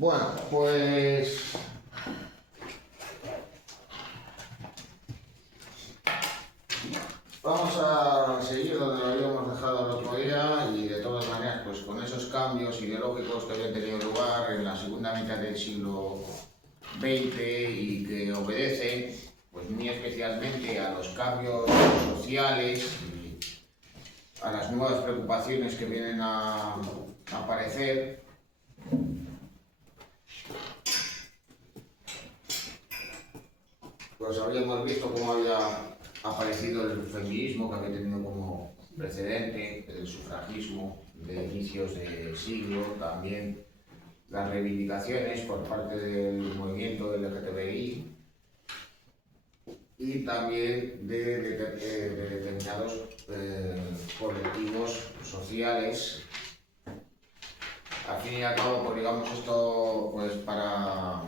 Bueno, pues vamos a seguir donde lo habíamos dejado el otro día y de todas maneras, pues con esos cambios ideológicos que habían tenido lugar en la segunda mitad del siglo XX y que obedecen, pues muy especialmente a los cambios sociales y a las nuevas preocupaciones que vienen a aparecer. Pues habíamos visto cómo había aparecido el feminismo, que había tenido como precedente el sufragismo de inicios de siglo, también las reivindicaciones por parte del movimiento LGTBI y también de determinados colectivos sociales. Al fin y al cabo, pues digamos esto, pues para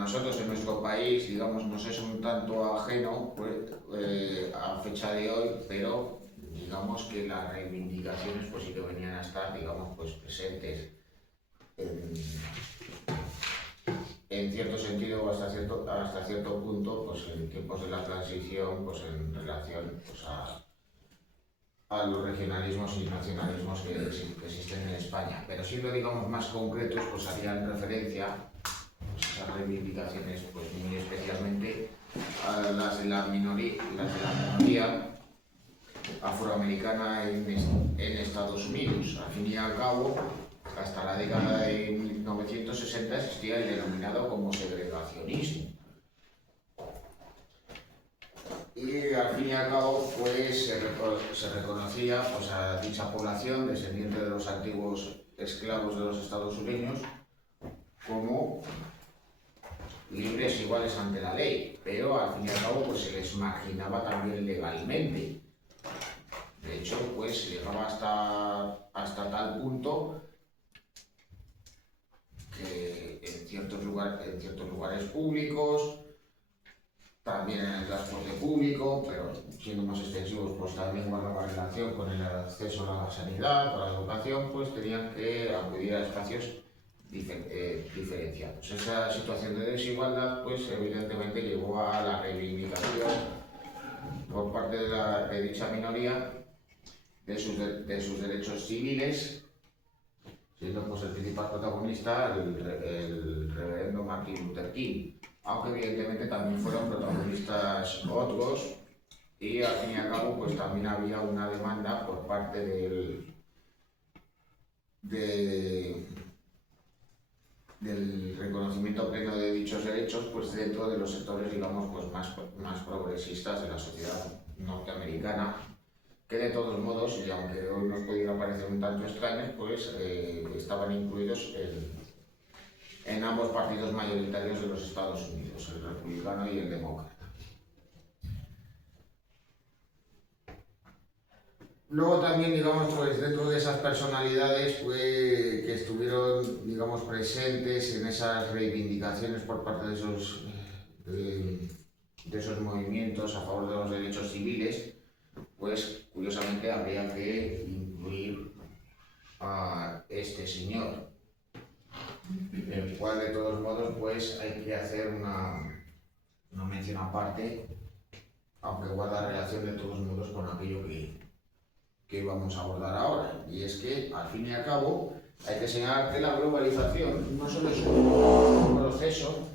nosotros en nuestro país, digamos, nos es un tanto ajeno pues, a fecha de hoy, pero digamos que las reivindicaciones pues sí que venían a estar, digamos, pues presentes en cierto sentido hasta cierto punto, pues en tiempos de la transición, pues en relación pues, a los regionalismos y nacionalismos que existen en España. Pero siendo, digamos, más concretos, pues harían referencia esas reivindicaciones, pues muy especialmente a las de la minoría afroamericana en Estados Unidos. Al fin y al cabo, hasta la década de 1960 existía el denominado como segregacionismo. Y al fin y al cabo, pues se reconocía pues, a dicha población descendiente de los antiguos esclavos de los estadounidenses como libres iguales ante la ley, pero al fin y al cabo pues se les marginaba también legalmente. De hecho, pues llegaba hasta tal punto que en ciertos lugares públicos, también en el transporte público, pero siendo más extensivos, pues también guardaba relación con el acceso a la sanidad, a la educación, pues tenían que acudir a espacios diferenciados. Esa situación de desigualdad, pues evidentemente llevó a la reivindicación por parte de dicha minoría de sus derechos civiles, siendo pues el principal protagonista el reverendo Martin Luther King, aunque evidentemente también fueron protagonistas otros, y al fin y al cabo pues también había una demanda por parte del reconocimiento pleno de dichos derechos pues dentro de los sectores, digamos, pues más progresistas de la sociedad norteamericana, que de todos modos, y aunque hoy nos pudiera parecer un tanto extraños, pues estaban incluidos en ambos partidos mayoritarios de los Estados Unidos, el republicano y el demócrata. Luego también, digamos, pues dentro de esas personalidades pues, que estuvieron, digamos, presentes en esas reivindicaciones por parte de esos movimientos a favor de los derechos civiles, pues curiosamente habría que incluir a este señor, el cual de todos modos pues hay que hacer una mención aparte, aunque guarda relación de todos modos con aquello que vamos a abordar ahora, y es que al fin y al cabo hay que señalar que la globalización no solo es un proceso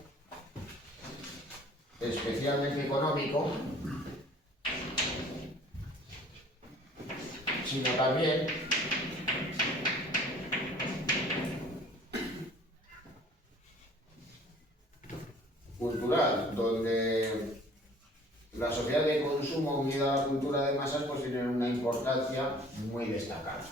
especialmente económico, sino también cultural, donde la sociedad de consumo unida a la cultura de masas pues tienen una importancia muy destacada.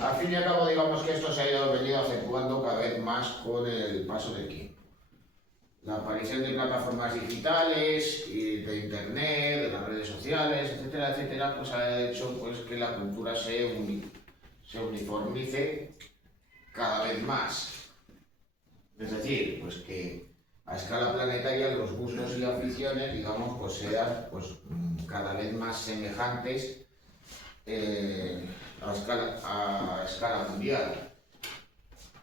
Al fin y al cabo, digamos que esto se ha venido acentuando cada vez más con el paso del tiempo. La aparición de plataformas digitales, y de internet, de las redes sociales, etcétera, etcétera, pues ha hecho pues, que la cultura se uniformice cada vez más. Es decir, pues que a escala planetaria los gustos y aficiones, digamos, pues sean pues, cada vez más semejantes a escala mundial.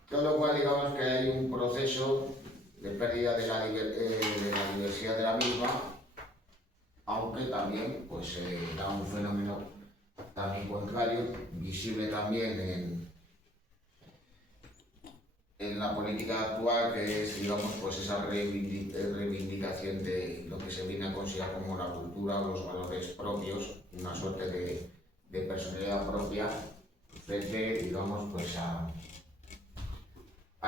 Con lo cual, digamos que hay un proceso de pérdida de la diversidad de la misma, aunque también pues, da un fenómeno también contrario, visible también en la política actual, que es, digamos, pues esa reivindicación de lo que se viene a considerar como la cultura, los valores propios, una suerte de personalidad propia, frente, digamos, pues a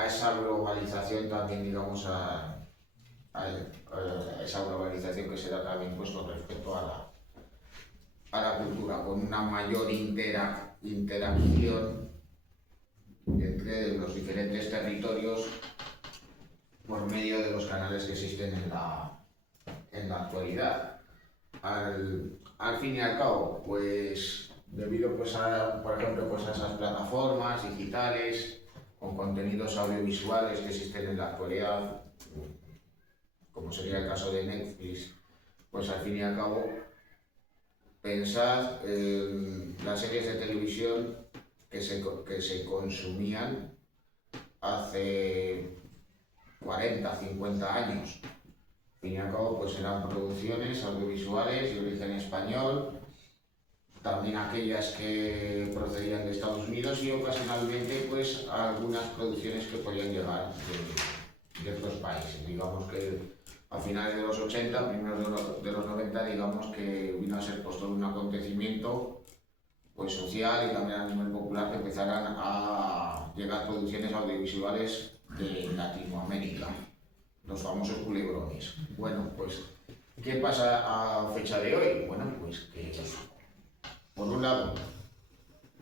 esa globalización también, digamos, a esa globalización que se da también pues, con respecto a la cultura, con una mayor interacción entre los diferentes territorios por medio de los canales que existen en la actualidad. Al fin y al cabo, pues debido pues por ejemplo, pues a esas plataformas digitales con contenidos audiovisuales que existen en la actualidad, como sería el caso de Netflix, pues al fin y al cabo, pensad en las series de televisión que se consumían hace 40, 50 años. Al fin y al cabo, pues eran producciones audiovisuales de origen español, también aquellas que procedían de Estados Unidos y ocasionalmente pues algunas producciones que podían llegar de otros países. Digamos que a finales de los 80, primeros de los 90, digamos que vino a ser pues todo un acontecimiento pues social y también a nivel popular, que empezaran a llegar producciones audiovisuales de Latinoamérica, los famosos culebrones. Bueno, pues, ¿qué pasa a fecha de hoy? Bueno, pues que, por un lado,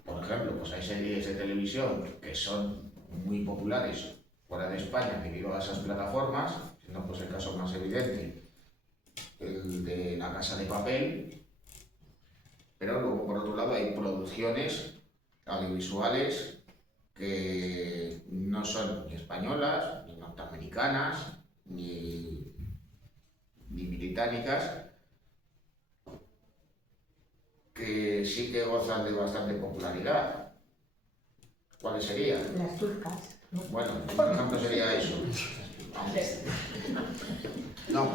por ejemplo, pues hay series de televisión que son muy populares fuera de España debido a esas plataformas, siendo pues el caso más evidente el de La Casa de Papel, pero luego por otro lado hay producciones audiovisuales que no son ni españolas, ni norteamericanas, ni británicas, que sí que gozan de bastante popularidad. ¿Cuáles serían? Las turcas, ¿no? Bueno, por ejemplo sería eso. No,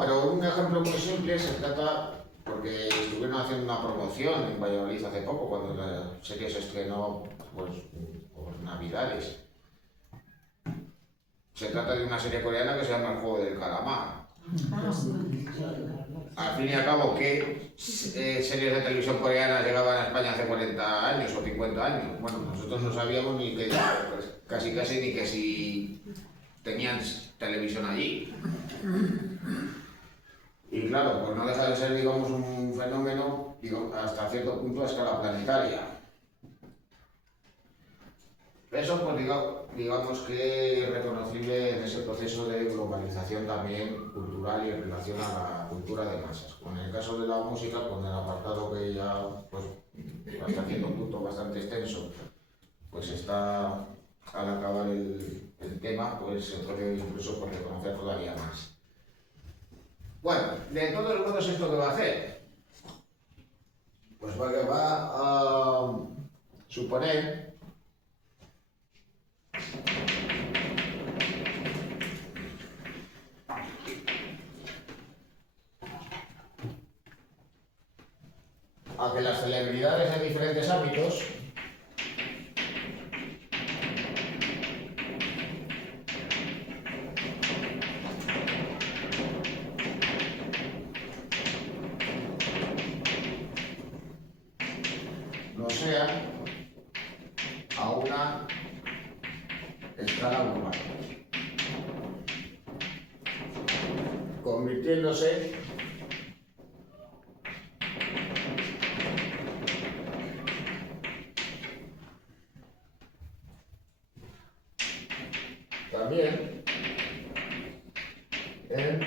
pero un ejemplo muy simple se trata, porque estuvieron haciendo una promoción en Valladolid hace poco, cuando la serie se estrenó pues, por Navidades. Se trata de una serie coreana que se llama El Juego del Calamar. Al fin y al cabo, ¿qué series de televisión coreanas llegaban a España hace 40 años o 50 años? Bueno, nosotros no sabíamos ni que, pues, casi ni que si tenían televisión allí. Y claro, pues no deja de ser, digamos, un fenómeno, hasta cierto punto a escala planetaria. Eso, pues digamos que es reconocible en ese proceso de globalización también cultural y en relación a la cultura de masas. En el caso de la música, con el apartado que ya, pues, hasta cierto punto bastante extenso, pues está al acabar el tema, pues se puede incluso pues, reconocer todavía más. Bueno, de todos modos, ¿esto qué va a hacer? Pues va a suponer a que las celebridades de diferentes ámbitos lo sean a una escala global, convirtiéndose también en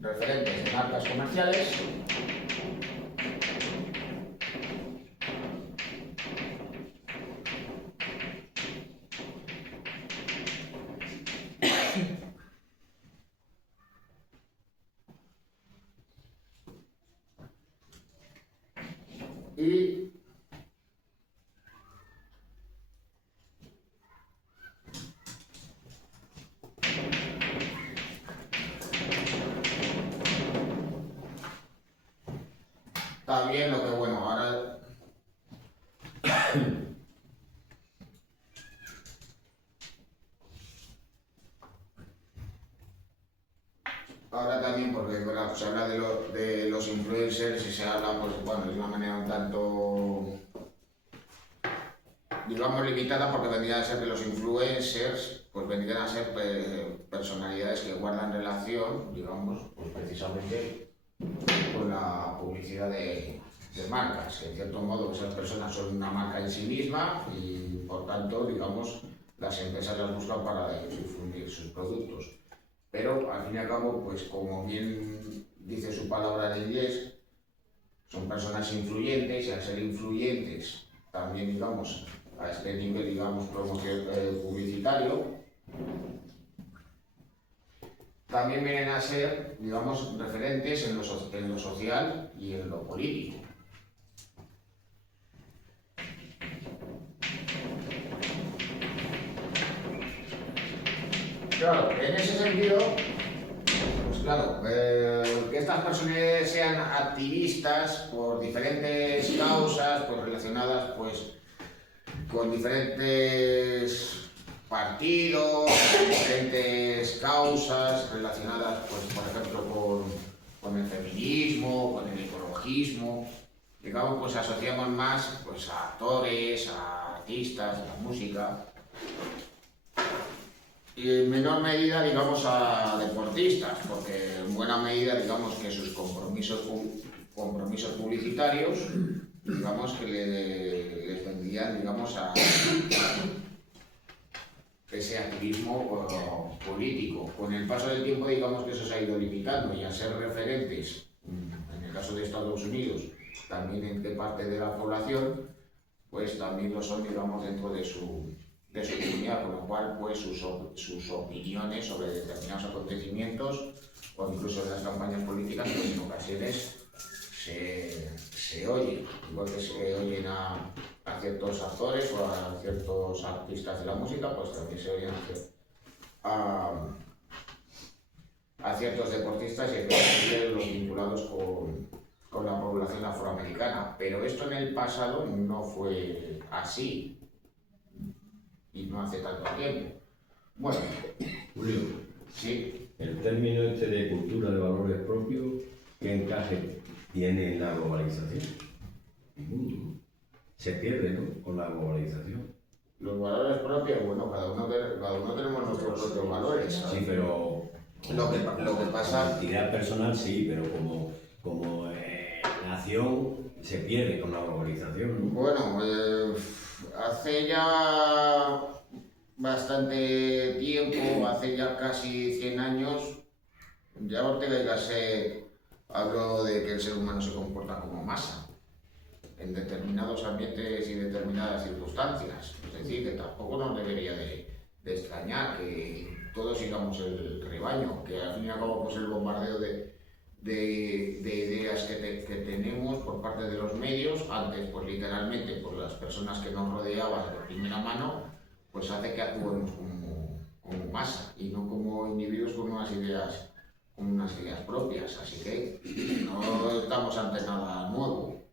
referentes de marcas comerciales y también lo que, bueno, ahora también, porque bueno, se habla de los influencers y se habla, pues bueno, de una manera un tanto, digamos, limitada, porque vendrían a ser que los influencers, pues vendrían a ser personalidades que guardan relación, digamos, pues precisamente con la publicidad de marcas, que en cierto modo esas personas son una marca en sí misma y por tanto, digamos, las empresas las buscan para difundir sus productos. Pero al fin y al cabo, pues como bien dice su palabra en inglés, son personas influyentes y al ser influyentes también, digamos, a este nivel, digamos, publicitario, también vienen a ser, digamos, referentes en lo social y en lo político. Claro, en ese sentido, pues claro, que estas personas sean activistas por diferentes causas, pues relacionadas pues con diferentes partidos, diferentes causas relacionadas, pues por ejemplo, con el feminismo, con el ecologismo. Digamos, pues asociamos más pues a actores, a artistas, a la música. Y en menor medida, digamos, a deportistas, porque en buena medida, digamos, que sus compromisos publicitarios, digamos, que les vendrían, digamos, a ese activismo político. Con el paso del tiempo, digamos que eso se ha ido limitando y a ser referentes, en el caso de Estados Unidos, también en qué parte de la población, pues también lo son, digamos, dentro de su comunidad, con lo cual pues sus opiniones sobre determinados acontecimientos o incluso en las campañas políticas pues en ocasiones se oyen, igual que se oyen a ciertos actores o a ciertos artistas de la música, pues también se oyen a ciertos deportistas y a los vinculados con la población afroamericana, pero esto en el pasado no fue así. Y no hace tanto tiempo. Bueno, Julio, sí. el término este de cultura de valores propios, ¿qué encaje tiene en la globalización? Ninguno. Se pierde, ¿no?, con la globalización. Los valores propios, bueno, cada uno tenemos nuestros propios valores, ¿sabes? Sí, pero lo que pasa... Identidad personal sí, pero como nación se pierde con la globalización, ¿no? Bueno, hace ya bastante tiempo, hace ya casi 100 años, ya Ortega y Gasset habló de que el ser humano se comporta como masa en determinados ambientes y determinadas circunstancias. Es decir, que tampoco nos debería de extrañar que todos sigamos el rebaño, que al fin y al cabo pues el bombardeo de ideas que tenemos por parte de los medios, antes pues literalmente por las personas que nos rodeaban de primera mano, pues hace que actuemos como masa y no como individuos con unas ideas propias, así que no estamos ante nada nuevo.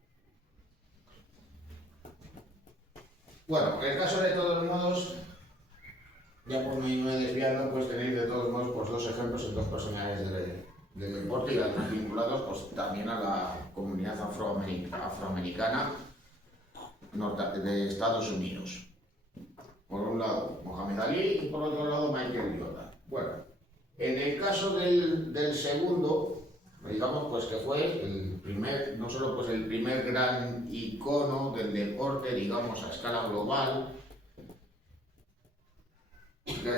Bueno, el caso de todos modos, ya por no irme desviando, pues tenéis de todos modos pues dos ejemplos en dos personajes de deporte y además vinculados pues también a la comunidad afroamericana de Estados Unidos. Por un lado Mohamed Ali y por otro lado Michael Jordan. Bueno, en el caso del segundo, digamos pues que fue el primer, no solo pues el primer gran icono del deporte, digamos, a escala global, que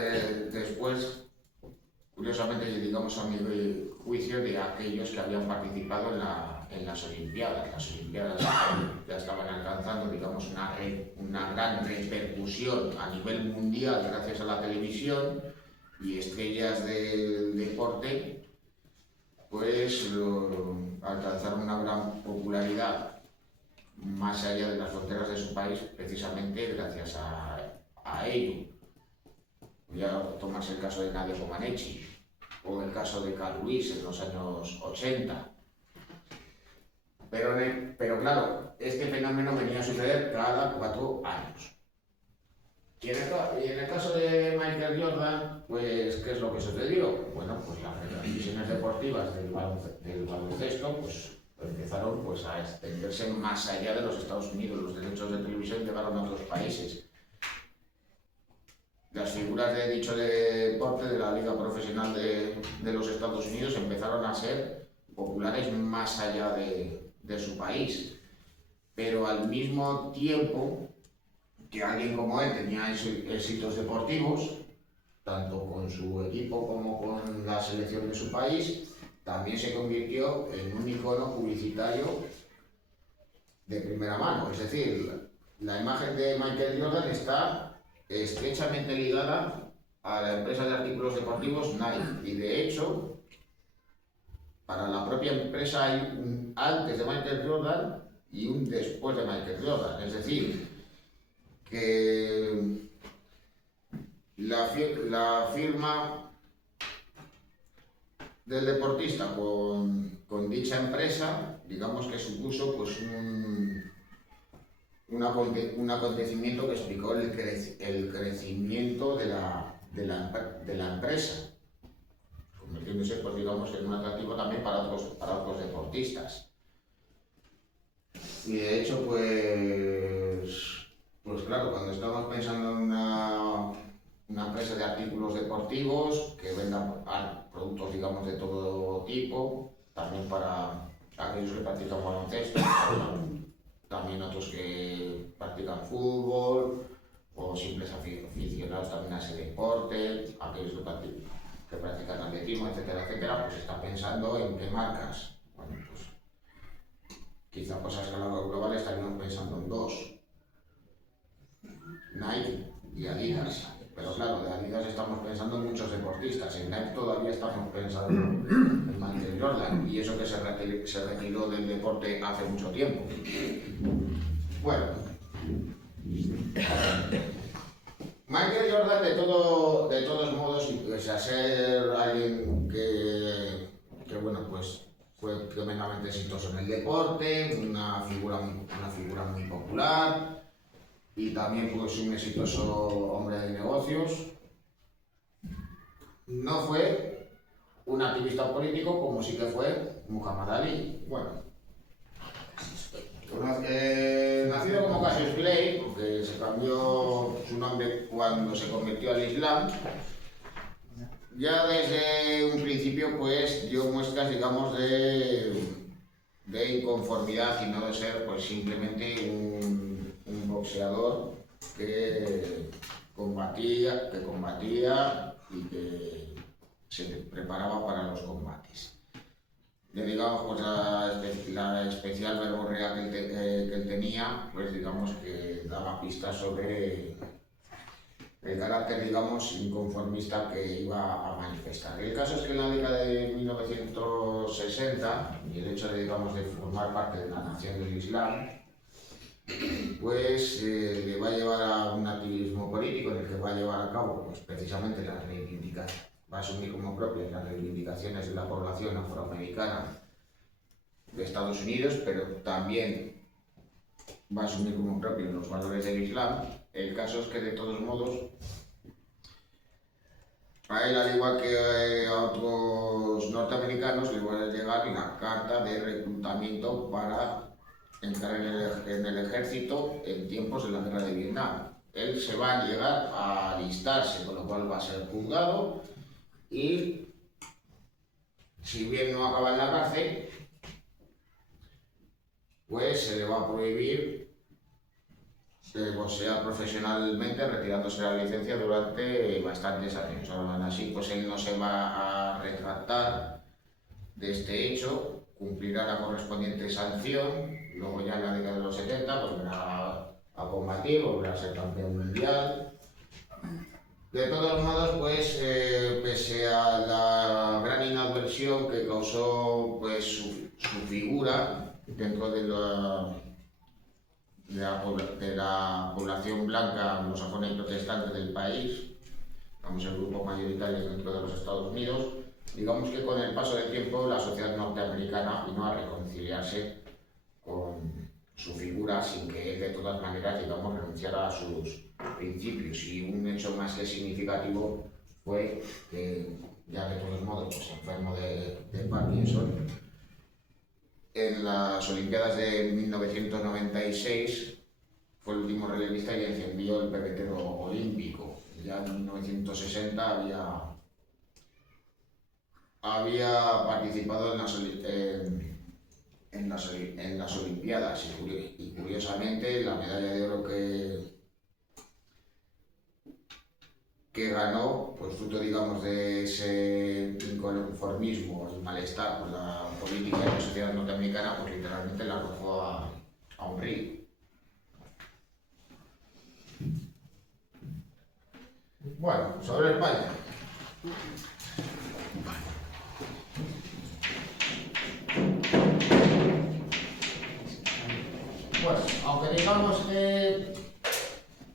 después, curiosamente, digamos a mi juicio, de aquellos que habían participado en las Olimpiadas. Las Olimpiadas ya estaban alcanzando, digamos, una gran repercusión a nivel mundial gracias a la televisión, y estrellas del deporte pues alcanzaron una gran popularidad más allá de las fronteras de su país, precisamente gracias a ello. Ya tomas el caso de Nadia Comaneci o el caso de Carl Lewis en los años 80. Pero claro, este fenómeno venía a suceder cada 4 años. Y en el caso de Michael Jordan, pues, ¿qué es lo que sucedió? Bueno, pues las retransmisiones deportivas del baloncesto pues, empezaron pues, a extenderse más allá de los Estados Unidos. Los derechos de televisión llegaron a otros países. Las figuras de dicho deporte de la Liga Profesional de los Estados Unidos empezaron a ser populares más allá de su país. Pero al mismo tiempo que alguien como él tenía éxitos deportivos, tanto con su equipo como con la selección de su país, también se convirtió en un icono publicitario de primera mano. Es decir, la imagen de Michael Jordan está estrechamente ligada a la empresa de artículos deportivos Nike, y de hecho, para la propia empresa hay un antes de Michael Jordan y un después de Michael Jordan. Es decir, que la firma del deportista con dicha empresa, digamos que supuso pues un acontecimiento que explicó el crecimiento de la empresa, convirtiéndose pues, digamos, en un atractivo también para otros deportistas. Y de hecho pues claro, cuando estamos pensando en una empresa de artículos deportivos que venda productos, digamos, de todo tipo, también para aquellos que practican baloncesto, también otros que practican fútbol, o simples aficionados también a ese deporte, aquellos que practican atletismo, etcétera, etcétera, pues está pensando en qué marcas. Bueno, pues quizá pues a escala global estaríamos pensando en 2. Nike y Adidas, pero claro, de Adidas estamos pensando en muchos deportistas, en Nike todavía estamos pensando en Michael Jordan, y eso que se retiró del deporte hace mucho tiempo. Bueno, Michael Jordan de todos modos, pese a ser alguien que bueno, pues fue tremendamente exitoso en el deporte, una figura muy popular, y también pues un exitoso hombre de negocios, no fue un activista político como sí que fue Muhammad Ali. Bueno, nacido como Cassius Clay, porque se cambió su nombre cuando se convirtió al Islam, ya desde un principio pues dio muestras, digamos, de inconformidad y no de ser pues simplemente un boxeador que combatía y que se preparaba para los combates. Digamos, pues la especial verborrea que él tenía, pues digamos que daba pistas sobre el carácter, digamos, inconformista que iba a manifestar. El caso es que en la década de 1960, y el hecho de, digamos, de formar parte de la nación del Islam, pues le va a llevar a un activismo político en el que va a llevar a cabo pues, precisamente las reivindicaciones, va a asumir como propias las reivindicaciones de la población afroamericana de Estados Unidos, pero también va a asumir como propios los valores del Islam. El caso es que de todos modos, a él, al igual que a otros norteamericanos, le va a llegar la carta de reclutamiento para entrar en el ejército en tiempos de la guerra de Vietnam. Él se va a llegar a alistarse, con lo cual va a ser juzgado y si bien no acaba en la cárcel, pues se le va a prohibir que sea profesionalmente retirándose la licencia durante bastantes años. Aún así, pues él no se va a retractar de este hecho, cumplirá la correspondiente sanción, luego ya en la década de los 70 volverá a combatir, volverá a ser campeón mundial. De todos modos, pues pese a la gran inadversión que causó pues, su figura dentro de la población blanca anglosajona y protestante del país, digamos el grupo mayoritario dentro de los Estados Unidos, digamos que con el paso del tiempo la sociedad norteamericana vino a reconciliarse con su figura sin que él de todas maneras, digamos, renunciara a sus principios. Y un hecho más que significativo fue que, ya de todos modos, pues enfermo de Parkinson, en las Olimpiadas de 1996 fue el último relevista y encendió el pebetero olímpico. Ya en 1960 había participado en las Olimpiadas y curiosamente la medalla de oro que ganó, pues fruto digamos de ese inconformismo y malestar con la política y la sociedad norteamericana, pues literalmente la arrojó a un río. Bueno, sobre España. Bueno, aunque digamos que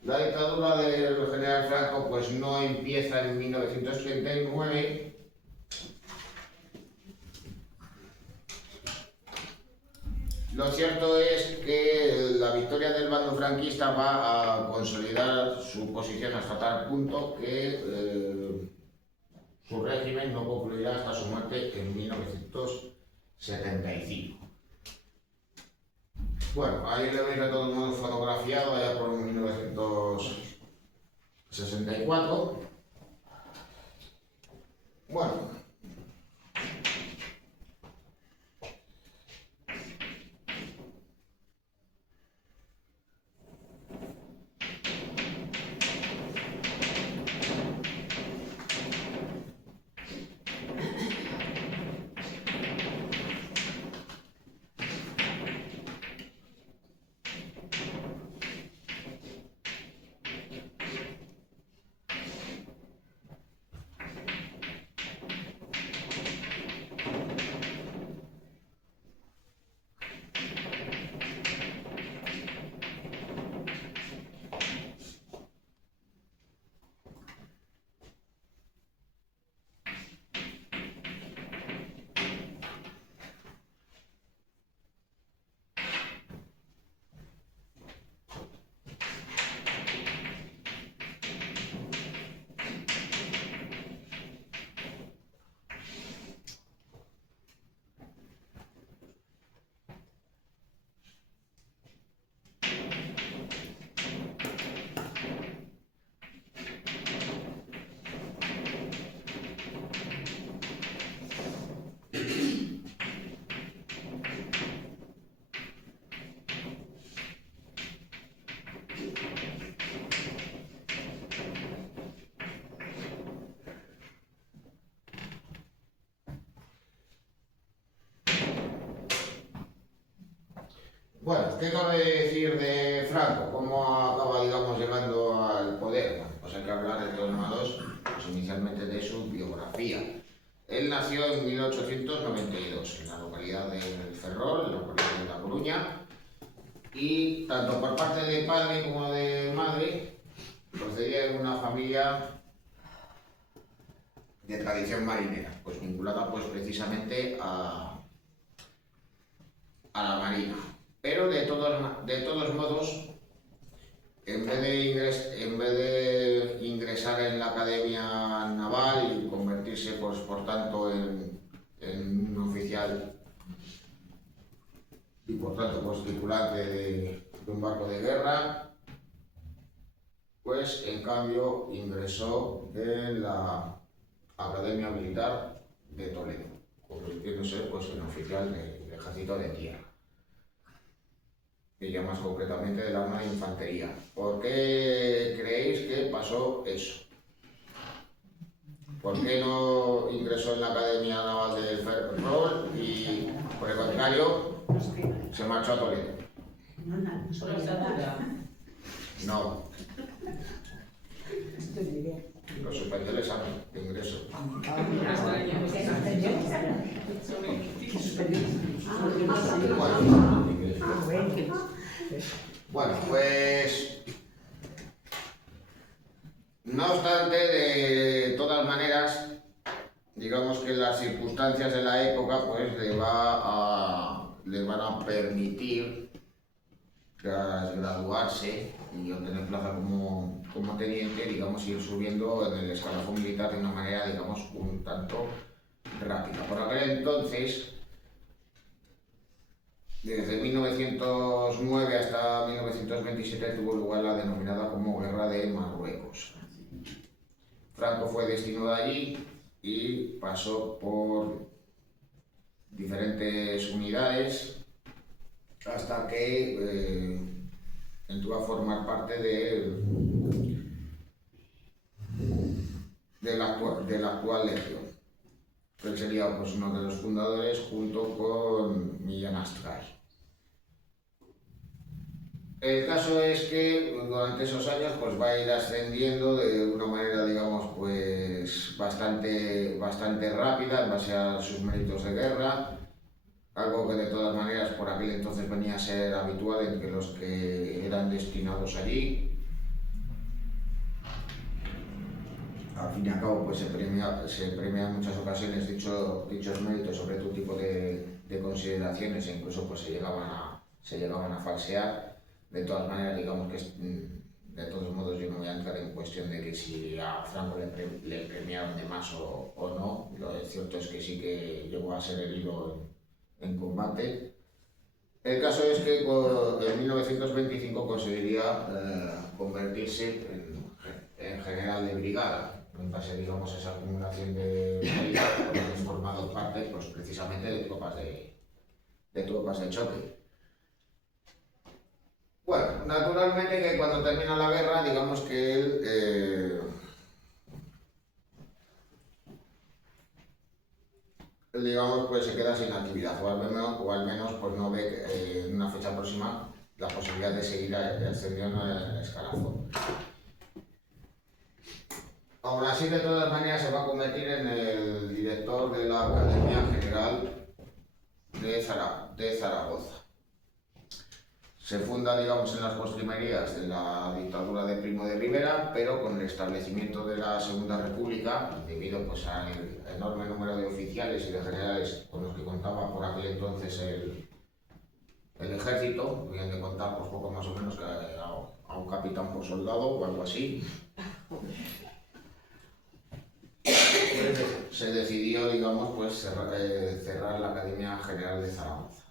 la dictadura del general Franco pues no empieza en 1939, lo cierto es que la victoria del bando franquista va a consolidar su posición hasta tal punto que su régimen no concluirá hasta su muerte en 1975. Bueno, ahí le veis de todos modos fotografiado allá por 1964. Bueno. Bueno, ¿qué cabe decir de Franco? ¿Cómo acaba, digamos, llegando al poder? Bueno, pues hay que hablar de todos modos, pues inicialmente de su biografía. Él nació en 1892 en la localidad de Ferrol, en la provincia de La Coruña, y tanto por parte de padre como de madre procedía de una familia de tradición marinera, pues vinculada pues precisamente a la marina. Pero de todos modos, en vez de ingresar en la Academia Naval y convertirse, pues, por tanto, en un oficial y por tanto pues, tripulante de un barco de guerra, pues en cambio ingresó en la Academia Militar de Toledo. convirtiéndose pues, en oficial del ejército de tierra, y ya más concretamente del arma de infantería. ¿Por qué creéis que pasó eso? ¿Por qué no ingresó en la Academia Naval del Ferrol y, por el contrario, se marchó a Toledo? Solo estatura. No, los suspendió el examen de ingreso. Bueno, pues no obstante, de todas maneras, digamos que las circunstancias de la época pues le van a permitir tras graduarse y obtener plaza como teniente, digamos, ir subiendo en el escalafón militar de una manera, digamos, un tanto rápida. Por aquel entonces, desde 1909 hasta 1927 tuvo lugar la denominada como Guerra de Marruecos. Franco fue destinado allí y pasó por diferentes unidades hasta que entró a formar parte de la actual legión. Él sería pues, uno de los fundadores junto con Millán Astray. El caso es que durante esos años pues, va a ir ascendiendo de una manera, digamos, pues bastante rápida en base a sus méritos de guerra, algo que de todas maneras por aquel entonces venía a ser habitual entre los que eran destinados allí. Al fin y al cabo pues, se premia en muchas ocasiones dichos méritos sobre todo tipo de consideraciones, e incluso pues, se llegaban a falsear. De todas maneras, digamos que de todos modos yo no voy a entrar en cuestión de que si a Franco le premiaron de más o no. Lo cierto es que sí que llegó a ser herido en combate. El caso es que en 1925 conseguiría convertirse en general de brigada, en base, digamos, a esa acumulación de brigada, porque hemos formado parte pues, precisamente de tropas de choque. Bueno, naturalmente que cuando termina la guerra, digamos que él digamos, pues se queda sin actividad, o al menos pues no ve en una fecha próxima la posibilidad de seguir ascendiendo en el escalafón. Aún así, de todas maneras, se va a convertir en el director de la Academia General de Zaragoza. Se funda, digamos, en las postrimerías de la dictadura de Primo de Rivera, pero con el establecimiento de la Segunda República, debido pues, al enorme número de oficiales y de generales con los que contaba por aquel entonces el ejército, habían de contar pues, poco más o menos que a un capitán por soldado o algo así. Se decidió, digamos, pues, cerrar la Academia General de Zaragoza.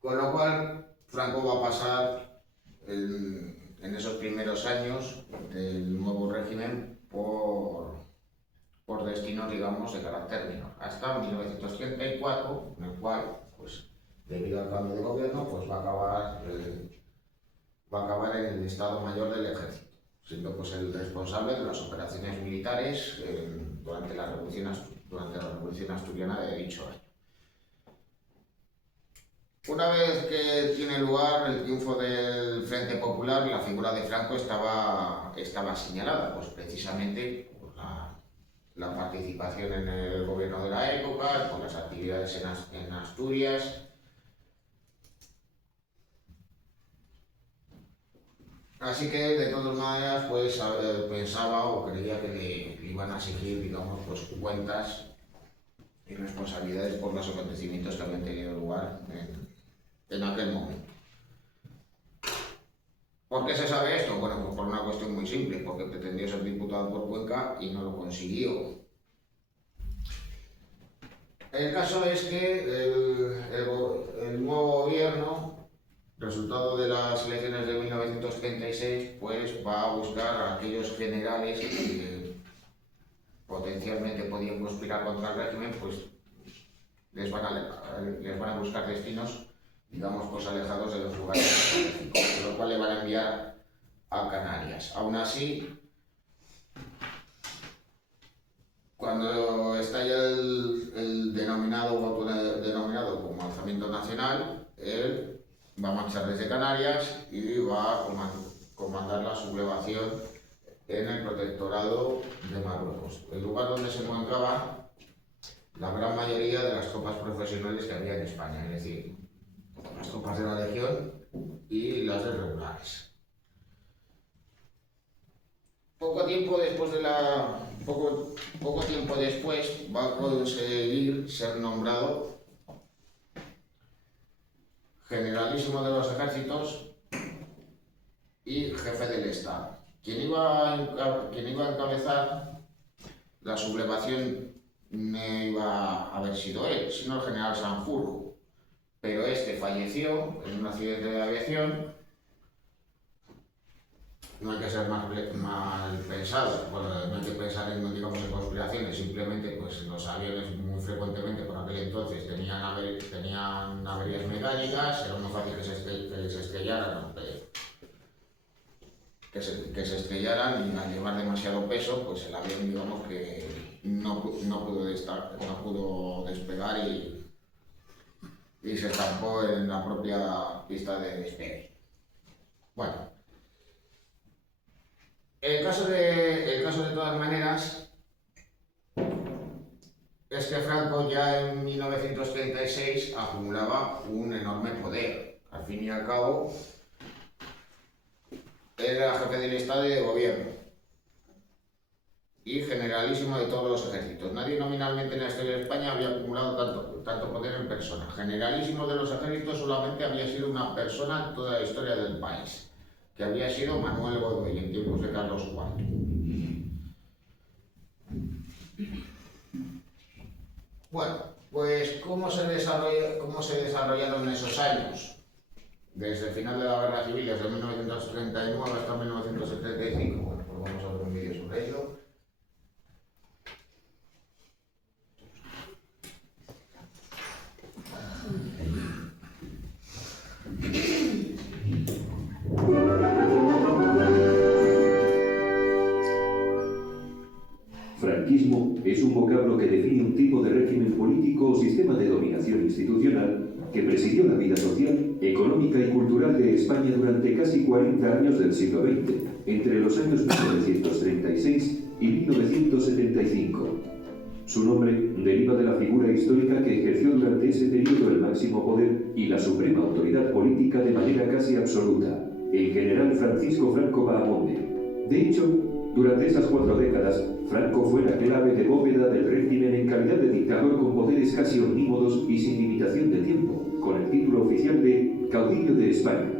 Con lo cual, Franco va a pasar en esos primeros años del nuevo régimen por destinos, digamos, de carácter menor, hasta 1934, en el cual, pues, debido al cambio de gobierno, pues va a acabar en el Estado Mayor del Ejército, siendo pues, el responsable de las operaciones militares durante la Revolución Asturiana de dicho año. Una vez que tiene lugar el triunfo del Frente Popular, la figura de Franco estaba señalada, pues precisamente por la participación en el gobierno de la época, por las actividades en Asturias. Así que de todas maneras pues pensaba o creía que le iban a exigir, digamos, pues cuentas y responsabilidades por los acontecimientos que habían tenido lugar en aquel momento. ¿Por qué se sabe esto? Bueno, pues por una cuestión muy simple, porque pretendió ser diputado por Cuenca y no lo consiguió. El caso es que el nuevo gobierno, resultado de las elecciones de 1936, pues va a buscar a aquellos generales potencialmente podían conspirar contra el régimen, pues les van a buscar destinos, digamos, pues alejados de los lugares estratégicos, con lo cual le van a enviar a Canarias. Aún así, cuando estalla el denominado como alzamiento nacional, él va a marchar desde Canarias y va a comandar la sublevación en el protectorado de Marruecos, el lugar donde se encontraban la gran mayoría de las tropas profesionales que había en España, es decir, las tropas de la Legión y las de regulares. Poco tiempo después va a conseguir ser nombrado generalísimo de los ejércitos y jefe del Estado. Quien iba a encabezar la sublevación no iba a haber sido él, sino el general Sanjurjo, pero este falleció en un accidente de aviación. No hay que ser mal pensado, no hay que pensar en conspiraciones, simplemente pues los aviones muy frecuentemente por aquel entonces tenían averías mecánicas, era muy fácil que se estrellaran, que se estrellaran, y al llevar demasiado peso, pues el avión, digamos, que no pudo despegar y se estampó en la propia pista de despegue. Bueno, el caso de todas maneras es que Franco ya en 1936 acumulaba un enorme poder. Al fin y al cabo, era jefe del Estado y de gobierno y generalísimo de todos los ejércitos. Nadie nominalmente en la historia de España había acumulado tanto poder en persona. Generalísimo de los ejércitos solamente había sido una persona en toda la historia del país, que había sido Manuel Godoy en tiempos de Carlos IV. Bueno, pues ¿cómo se desarrollaron esos años? Desde el final de la Guerra Civil, desde 1939 hasta 1975. Bueno, pues vamos a ver un vídeo sobre ello. Franquismo es un vocablo que define un tipo de régimen político o sistema de dominación institucional que presidió la vida social, económica y cultural de España durante casi 40 años del siglo XX, entre los años 1936 y 1975. Su nombre deriva de la figura histórica que ejerció durante ese periodo el máximo poder y la suprema autoridad política de manera casi absoluta, el general Francisco Franco Bahamonde. De hecho, durante esas 4 décadas, Franco fue la clave de bóveda del régimen en calidad de dictador con poderes casi omnímodos y sin limitación de tiempo, con el título oficial de caudillo de España.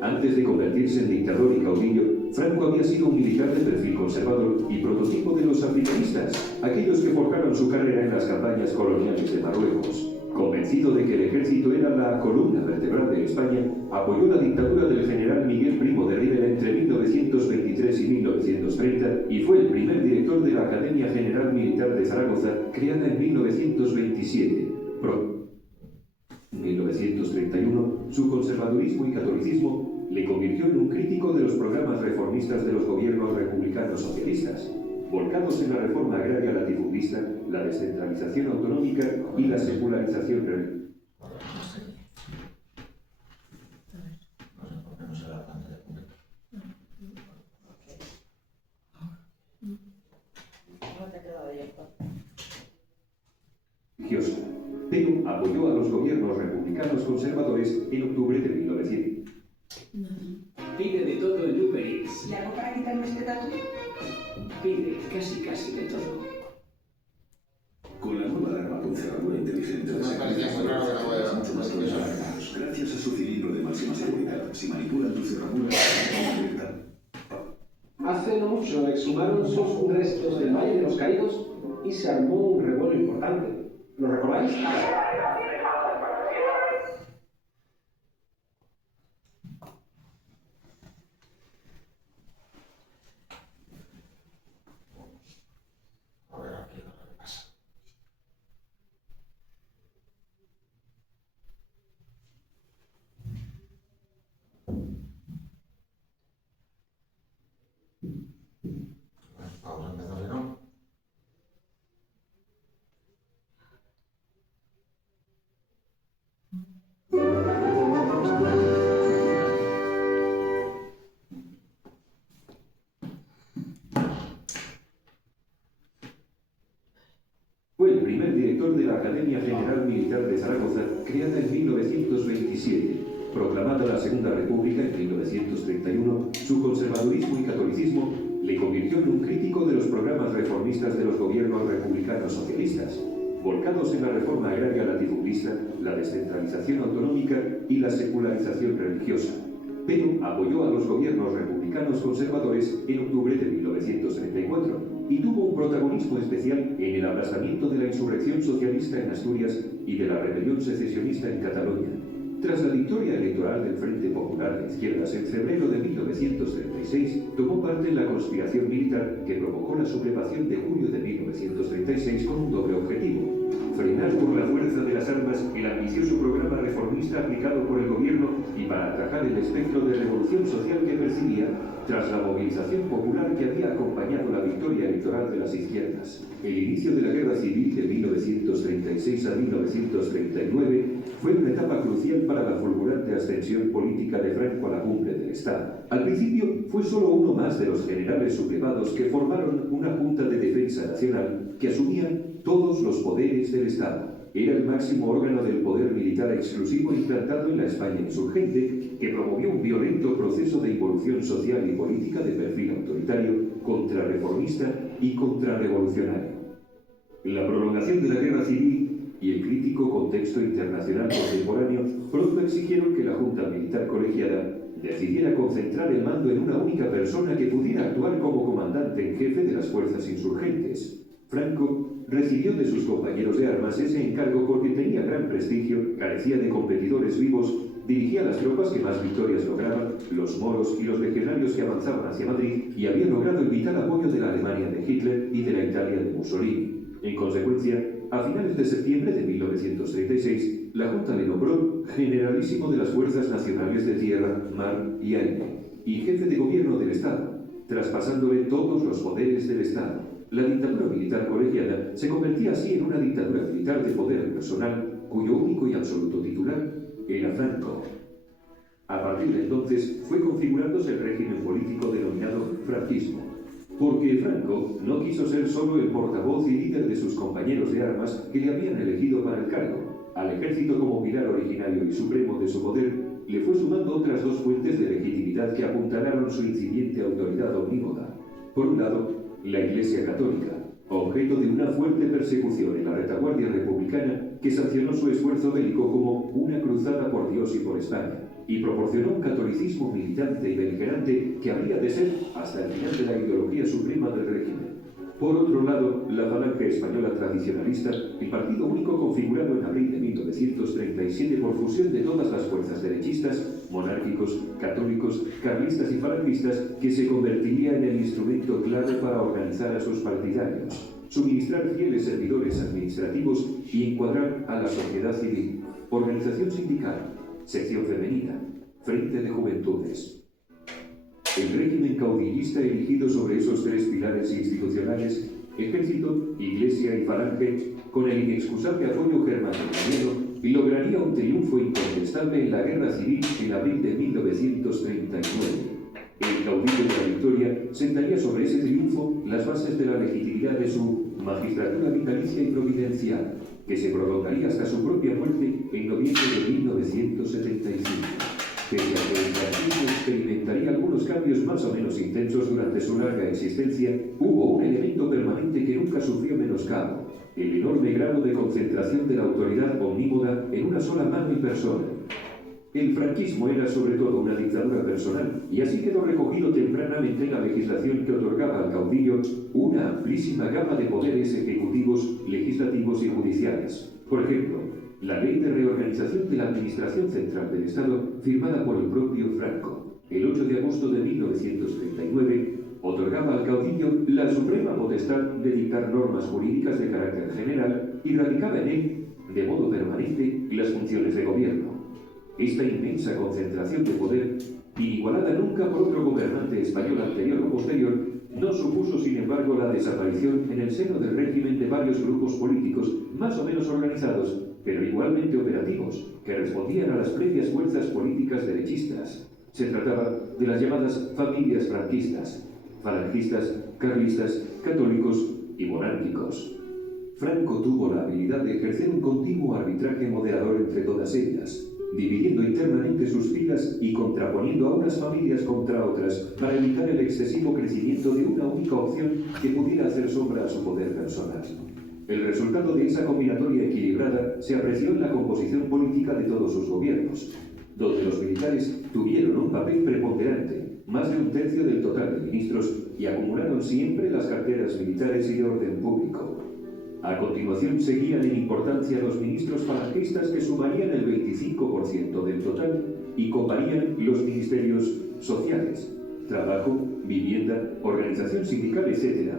Antes de convertirse en dictador y caudillo, Franco había sido un militar de perfil conservador y prototipo de los africanistas, aquellos que forjaron su carrera en las campañas coloniales de Marruecos. Convencido de que el ejército era la columna vertebral de España, apoyó la dictadura del general Miguel Primo de Rivera entre 1923 y 1930 y fue el primer director de la Academia General Militar de Zaragoza, creada en 1927. En 1931, su conservadurismo y catolicismo le convirtió en un crítico de los programas reformistas de los gobiernos republicanos socialistas, volcados en la reforma agraria latifundista, la descentralización autonómica y la secularización religiosa. Pero apoyó a los gobiernos republicanos conservadores en octubre de 1900. Pide de todo en Uber Eats. ¿Y algo para quitarme este tatu? Pide casi de todo. Con la nueva alarma con cerradura inteligente de parecía muy raro que no vaya mucho más protegidos. Gracias a su cilindro de máxima seguridad, si manipulan tu cerradura, Hace no mucho exhumaron sus restos del Valle de los Caídos y se armó un revuelo importante. ¿Lo recordáis? A ver, vamos a empezar de nuevo. Fue el primer director de la Academia General Militar de Zaragoza, creada en 1927. Proclamada la Segunda República en 1931, su conservadurismo y catolicismo le convirtió en un crítico de los programas reformistas de los gobiernos republicanos socialistas, volcados en la reforma agraria latifundista, la descentralización autonómica y la secularización religiosa. Pero apoyó a los gobiernos republicanos conservadores en octubre de 1934 y tuvo un protagonismo especial en el aplastamiento de la insurrección socialista en Asturias y de la rebelión secesionista en Cataluña. Tras la victoria electoral del Frente Popular de Izquierdas en febrero de 1936, tomó parte en la conspiración militar que provocó la sublevación de julio de 1936 con un doble objetivo: frenar por la fuerza de las armas el ambicioso programa reformista aplicado por el gobierno y para atajar el espectro de revolución social que percibía tras la movilización popular que había acompañado la victoria electoral de las izquierdas. El inicio de la Guerra Civil de 1936 a 1939 fue una etapa crucial para la fulgurante ascensión política de Franco a la cumbre del Estado. Al principio fue solo uno más de los generales sublevados que formaron una Junta de Defensa Nacional que asumía todos los poderes del Estado. Era el máximo órgano del poder militar exclusivo implantado en la España insurgente, que promovió un violento proceso de involución social y política de perfil autoritario, contrarreformista y contrarrevolucionario. La prolongación de la Guerra Civil y el crítico contexto internacional contemporáneo pronto exigieron que la Junta Militar Colegiada decidiera concentrar el mando en una única persona que pudiera actuar como comandante en jefe de las fuerzas insurgentes. Franco recibió de sus compañeros de armas ese encargo porque tenía gran prestigio, carecía de competidores vivos, dirigía las tropas que más victorias lograban, los moros y los legionarios que avanzaban hacia Madrid, y había logrado el vital apoyo de la Alemania de Hitler y de la Italia de Mussolini. En consecuencia, a finales de septiembre de 1936, la Junta le nombró generalísimo de las Fuerzas Nacionales de Tierra, Mar y Aire, y jefe de gobierno del Estado, traspasándole todos los poderes del Estado. La dictadura militar colegiada se convertía así en una dictadura militar de poder personal, cuyo único y absoluto titular era Franco. A partir de entonces fue configurándose el régimen político denominado franquismo, porque Franco no quiso ser solo el portavoz y líder de sus compañeros de armas que le habían elegido para el cargo. Al ejército como pilar originario y supremo de su poder le fue sumando otras dos fuentes de legitimidad que apuntalaron su incipiente autoridad omnímoda. Por un lado, la Iglesia Católica, objeto de una fuerte persecución en la retaguardia republicana que sancionó su esfuerzo bélico como una cruzada por Dios y por España, y proporcionó un catolicismo militante y beligerante que habría de ser hasta el final de la ideología suprema del régimen. Por otro lado, la Falange Española tradicionalista, el partido único configurado en abril de 1937 por fusión de todas las fuerzas derechistas, monárquicos, católicos, carlistas y falangistas, que se convertiría en el instrumento clave para organizar a sus partidarios, suministrar fieles servidores administrativos y encuadrar a la sociedad civil, organización sindical, sección femenina, frente de juventudes. El régimen caudillista erigido sobre esos tres pilares institucionales, ejército, iglesia y falange, con el inexcusable apoyo germano-italiano, lograría un triunfo incontestable en la Guerra Civil en abril de 1939. El caudillo de la victoria sentaría sobre ese triunfo las bases de la legitimidad de su magistratura vitalicia y providencial, que se prolongaría hasta su propia muerte en noviembre de 1975. Pese a que el franquismo experimentaría algunos cambios más o menos intensos durante su larga existencia, hubo un elemento permanente que nunca sufrió menoscabo: el enorme grado de concentración de la autoridad omnímoda en una sola mano y persona. El franquismo era sobre todo una dictadura personal, y así quedó recogido tempranamente en la legislación que otorgaba al caudillo una amplísima gama de poderes ejecutivos, legislativos y judiciales. Por ejemplo, la Ley de Reorganización de la Administración Central del Estado, firmada por el propio Franco, el 8 de agosto de 1939, otorgaba al caudillo la suprema potestad de dictar normas jurídicas de carácter general y radicaba en él, de modo permanente, las funciones de gobierno. Esta inmensa concentración de poder, inigualada nunca por otro gobernante español anterior o posterior, no supuso, sin embargo, la desaparición en el seno del régimen de varios grupos políticos más o menos organizados, pero igualmente operativos, que respondían a las previas fuerzas políticas derechistas. Se trataba de las llamadas familias franquistas, falangistas, carlistas, católicos y monárquicos. Franco tuvo la habilidad de ejercer un continuo arbitraje moderador entre todas ellas, dividiendo internamente sus filas y contraponiendo a unas familias contra otras para evitar el excesivo crecimiento de una única opción que pudiera hacer sombra a su poder personal. El resultado de esa combinatoria equilibrada se apreció en la composición política de todos sus gobiernos, donde los militares tuvieron un papel preponderante, más de un tercio del total de ministros, y acumularon siempre las carteras militares y de orden público. A continuación seguían en importancia los ministros falangistas, que sumarían el 25% del total, y coparían los ministerios sociales, trabajo, vivienda, organización sindical, etc.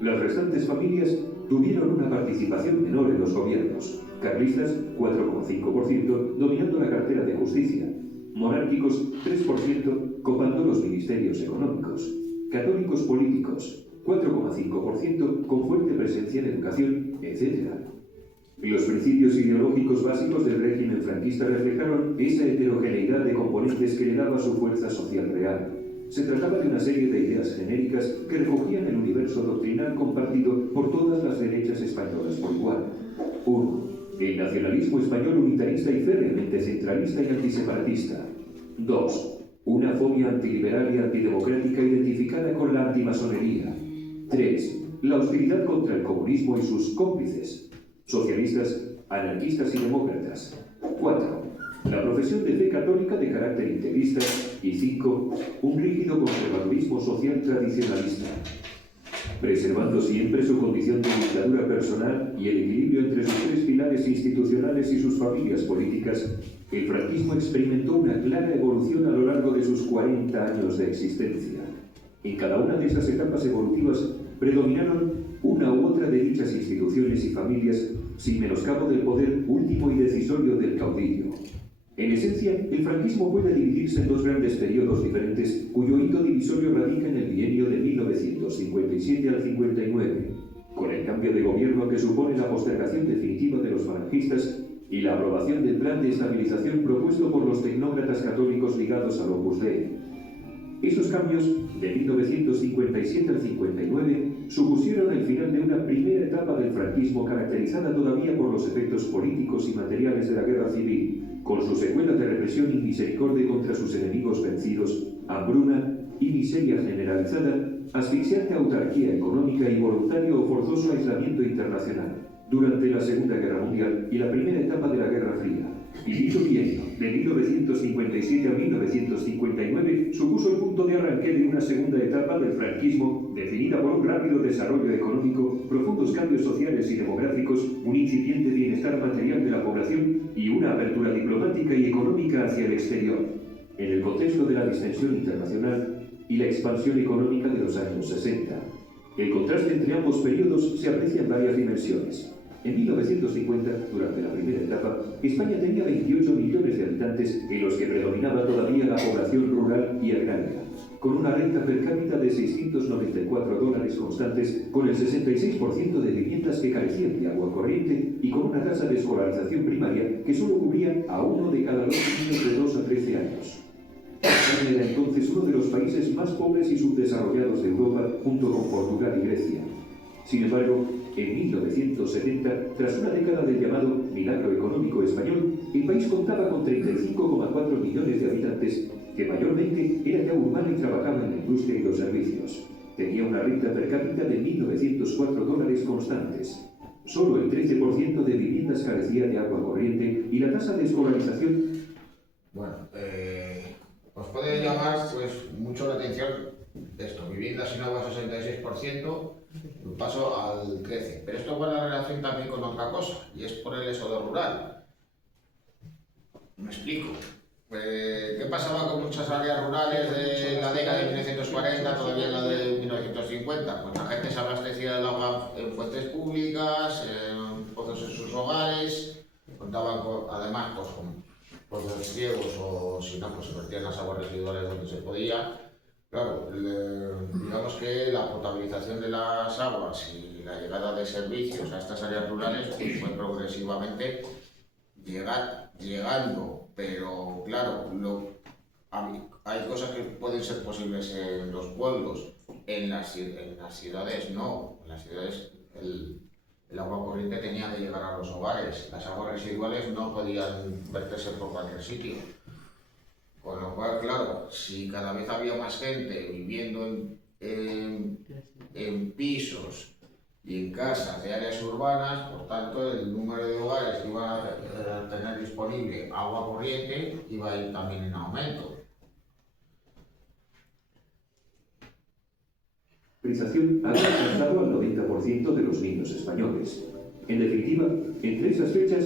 Las restantes familias tuvieron una participación menor en los gobiernos, carlistas 4,5%, dominando la cartera de justicia, monárquicos 3%, copando los ministerios económicos, católicos políticos 4,5%, con fuerte presencia en educación, etc. Los principios ideológicos básicos del régimen franquista reflejaron esa heterogeneidad de componentes que le daba su fuerza social real. Se trataba de una serie de ideas genéricas que recogían el universo doctrinal compartido por todas las derechas españolas por igual. 1. El nacionalismo español unitarista y férreamente centralista y antiseparatista. 2. Una fobia antiliberal y antidemocrática identificada con la antimasonería. 3. La hostilidad contra el comunismo y sus cómplices, socialistas, anarquistas y demócratas. 4. La profesión de fe católica de carácter integrista. Y 5. Un rígido conservadurismo social tradicionalista. Preservando siempre su condición de dictadura personal y el equilibrio entre sus tres pilares institucionales y sus familias políticas, el franquismo experimentó una clara evolución a lo largo de sus 40 años de existencia. En cada una de esas etapas evolutivas predominaron una u otra de dichas instituciones y familias, sin menoscabo del poder último y decisorio del caudillo. En esencia, el franquismo puede dividirse en dos grandes periodos diferentes, cuyo hito divisorio radica en el bienio de 1957 al 59, con el cambio de gobierno que supone la postergación definitiva de los falangistas y la aprobación del plan de estabilización propuesto por los tecnócratas católicos ligados al Opus Dei. Esos cambios, de 1957 al 59, supusieron el final de una primera etapa del franquismo caracterizada todavía por los efectos políticos y materiales de la guerra civil, con sus secuelas de represión y misericordia contra sus enemigos vencidos, hambruna y miseria generalizada, asfixiante autarquía económica y voluntario o forzoso aislamiento internacional, durante la Segunda Guerra Mundial y la primera etapa de la Guerra Fría. Y dicho bienio, de 1957 a 1959, supuso el punto de arranque de una segunda etapa del franquismo, definida por un rápido desarrollo económico, profundos cambios sociales y demográficos, un incipiente bienestar material de la población y una apertura diplomática y económica hacia el exterior, en el contexto de la distensión internacional y la expansión económica de los años 60. El contraste entre ambos periodos se aprecia en varias dimensiones. En 1950, durante la primera etapa, España tenía 28 millones de habitantes, en los que predominaba todavía la población rural y agraria, con una renta per cápita de $694 constantes, con el 66% de viviendas que carecían de agua corriente y con una tasa de escolarización primaria que solo cubría a 1 de cada 2 niños de 2 a 13 años. España era entonces uno de los países más pobres y subdesarrollados de Europa, junto con Portugal y Grecia. Sin embargo, en 1970, tras una década del llamado milagro económico español, el país contaba con 35,4 millones de habitantes, que mayormente era ya urbano y trabajaba en la industria y los servicios. Tenía una renta per cápita de $1.904 constantes. Solo el 13% de viviendas carecía de agua corriente y la tasa de escolarización... Bueno, os puede llamar pues mucho la atención esto, viviendas sin agua 66%, paso al 13%. Pero esto guarda relación también con otra cosa, y es por el éxodo rural. Me explico. ¿Qué pasaba con muchas áreas rurales de la década de 1940, todavía en la de 1950? Pues la gente se abastecía del agua en fuentes públicas, en pozos en sus hogares, contaban además pues, con pozos ciegos o si no, pues se vertían las aguas residuales donde se podía. Claro, digamos que la potabilización de las aguas y la llegada de servicios a estas áreas rurales pues, fue progresivamente llegando, pero claro, hay cosas que pueden ser posibles en los pueblos, en las ciudades no, en las ciudades el agua corriente tenía que llegar a los hogares, las aguas residuales no podían verterse por cualquier sitio. Con lo cual, claro, si cada vez había más gente viviendo en pisos y en casas de áreas urbanas, por tanto, el número de hogares que iban a tener disponible agua corriente iba a ir también en aumento. La alfabetización había alcanzado al 90% de los niños españoles. En definitiva, entre esas fechas,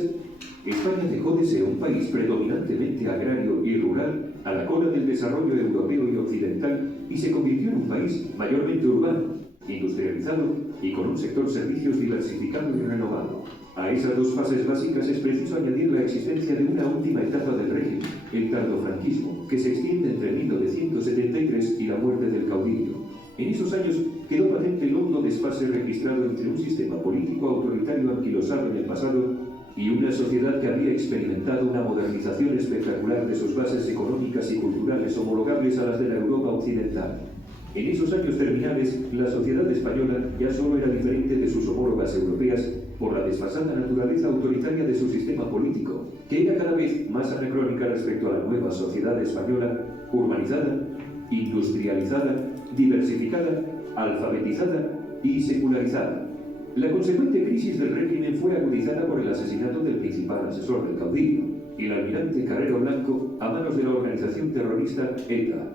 España dejó de ser un país predominantemente agrario y rural a la cola del desarrollo europeo y occidental y se convirtió en un país mayormente urbano, industrializado y con un sector servicios diversificado y renovado. A esas dos fases básicas es preciso añadir la existencia de una última etapa del régimen, el tardofranquismo, que se extiende entre 1973 y la muerte del caudillo. En esos años quedó patente el hondo desfase registrado entre un sistema político autoritario anquilosado en el pasado y una sociedad que había experimentado una modernización espectacular de sus bases económicas y culturales homologables a las de la Europa occidental. En esos años terminales, la sociedad española ya solo era diferente de sus homólogas europeas por la desfasada naturaleza autoritaria de su sistema político, que era cada vez más anacrónica respecto a la nueva sociedad española, urbanizada, industrializada, diversificada, alfabetizada y secularizada. La consecuente crisis del régimen fue agudizada por el asesinato del principal asesor del caudillo, el almirante Carrero Blanco, a manos de la organización terrorista ETA,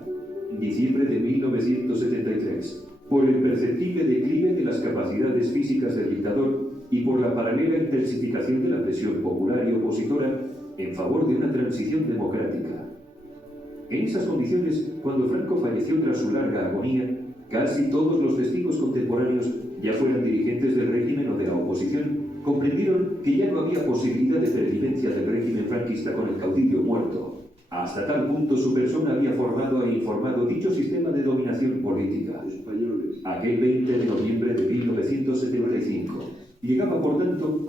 en diciembre de 1973, por el perceptible declive de las capacidades físicas del dictador y por la paralela intensificación de la presión popular y opositora en favor de una transición democrática. En esas condiciones, cuando Franco falleció tras su larga agonía, casi todos los testigos contemporáneos, ya fueran dirigentes del régimen o de la oposición, comprendieron que ya no había posibilidad de pervivencia del régimen franquista con el caudillo muerto. Hasta tal punto su persona había formado e informado dicho sistema de dominación política. Aquel 20 de noviembre de 1975 llegaba, por tanto,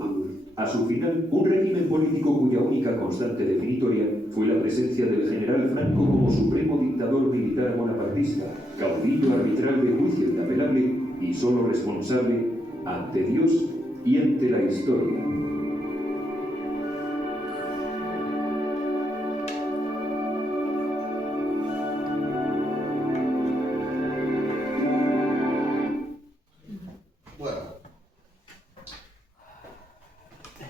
a su final un régimen político cuya única constante definitoria fue la presencia del general Franco como supremo dictador militar bonapartista, caudillo arbitral de juicio inapelable y solo responsable ante Dios y ante la historia.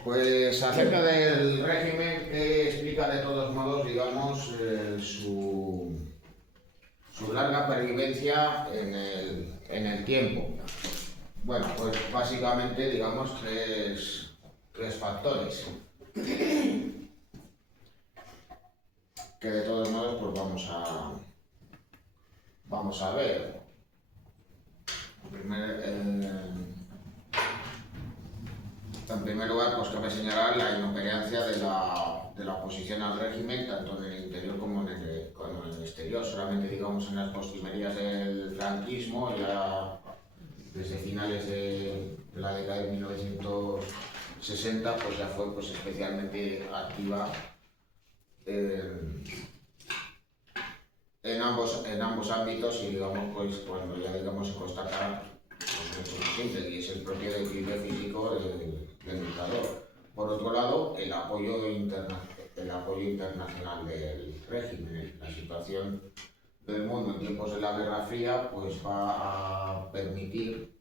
Pues acerca del régimen que explica de todos modos, digamos, su larga pervivencia en el tiempo. Bueno, pues básicamente, digamos, tres factores que de todos modos pues vamos a ver. En primer lugar, pues cabe señalar la inoperancia de la oposición al régimen, tanto en el interior como en el exterior. Solamente, digamos, en las postrimerías del franquismo, ya desde finales de la década de 1960, pues ya fue pues, especialmente activa en ambos ámbitos y, digamos, pues cuando ya, digamos, se constata un hecho muy simple, y es el propio declive físico del dictador. Por otro lado, el apoyo internacional del régimen. La situación del mundo en tiempos de la Guerra Fría pues va a permitir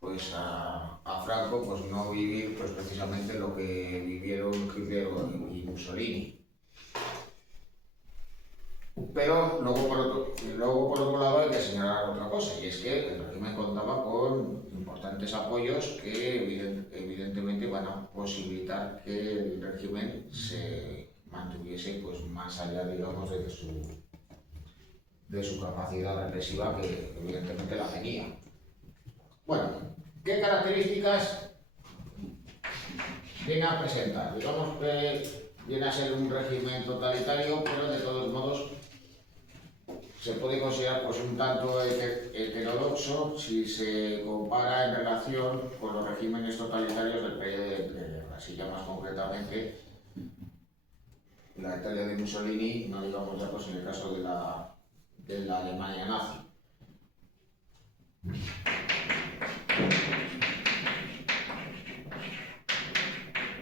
pues a Franco pues no vivir pues precisamente lo que vivieron Hitler y Mussolini. Pero luego por otro lado hay que señalar otra cosa, y es que el régimen contaba con importantes apoyos que evidentemente van a posibilitar que el régimen se mantuviese pues más allá, digamos, de su capacidad represiva, que evidentemente la tenía. Bueno, ¿qué características viene a presentar? Digamos que viene a ser un régimen totalitario, pero de todos modos se puede considerar pues un tanto heterodoxo si se compara en relación con los regímenes totalitarios del periodo de entreguerras, así ya más concretamente la Italia de Mussolini, no digamos ya pues en el caso de la Alemania nazi.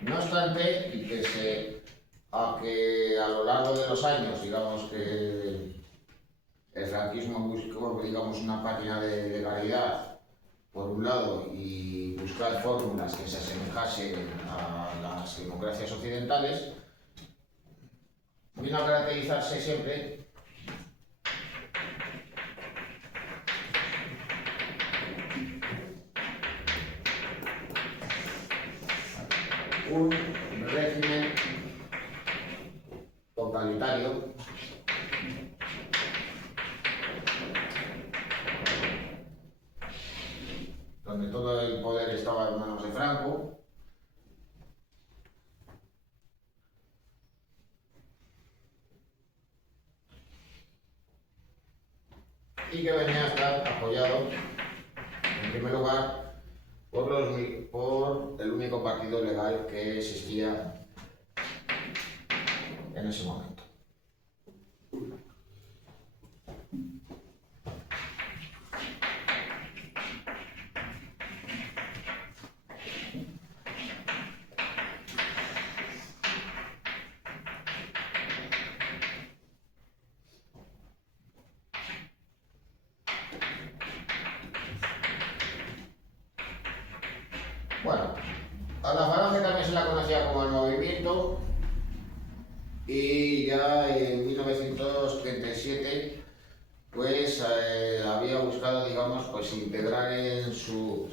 No obstante, y pese a que a lo largo de los años, digamos que el franquismo buscó, digamos, una página de legalidad, por un lado, y buscar fórmulas que se asemejasen a las democracias occidentales, vino a caracterizarse siempre un régimen totalitario donde todo el poder estaba en manos de Franco, y que venía a estar apoyado, en primer lugar, por el único partido legal que existía en ese momento. Bueno, a la Falange también se la conocía como el movimiento, y ya en 1937 pues había buscado, digamos, pues integrar en su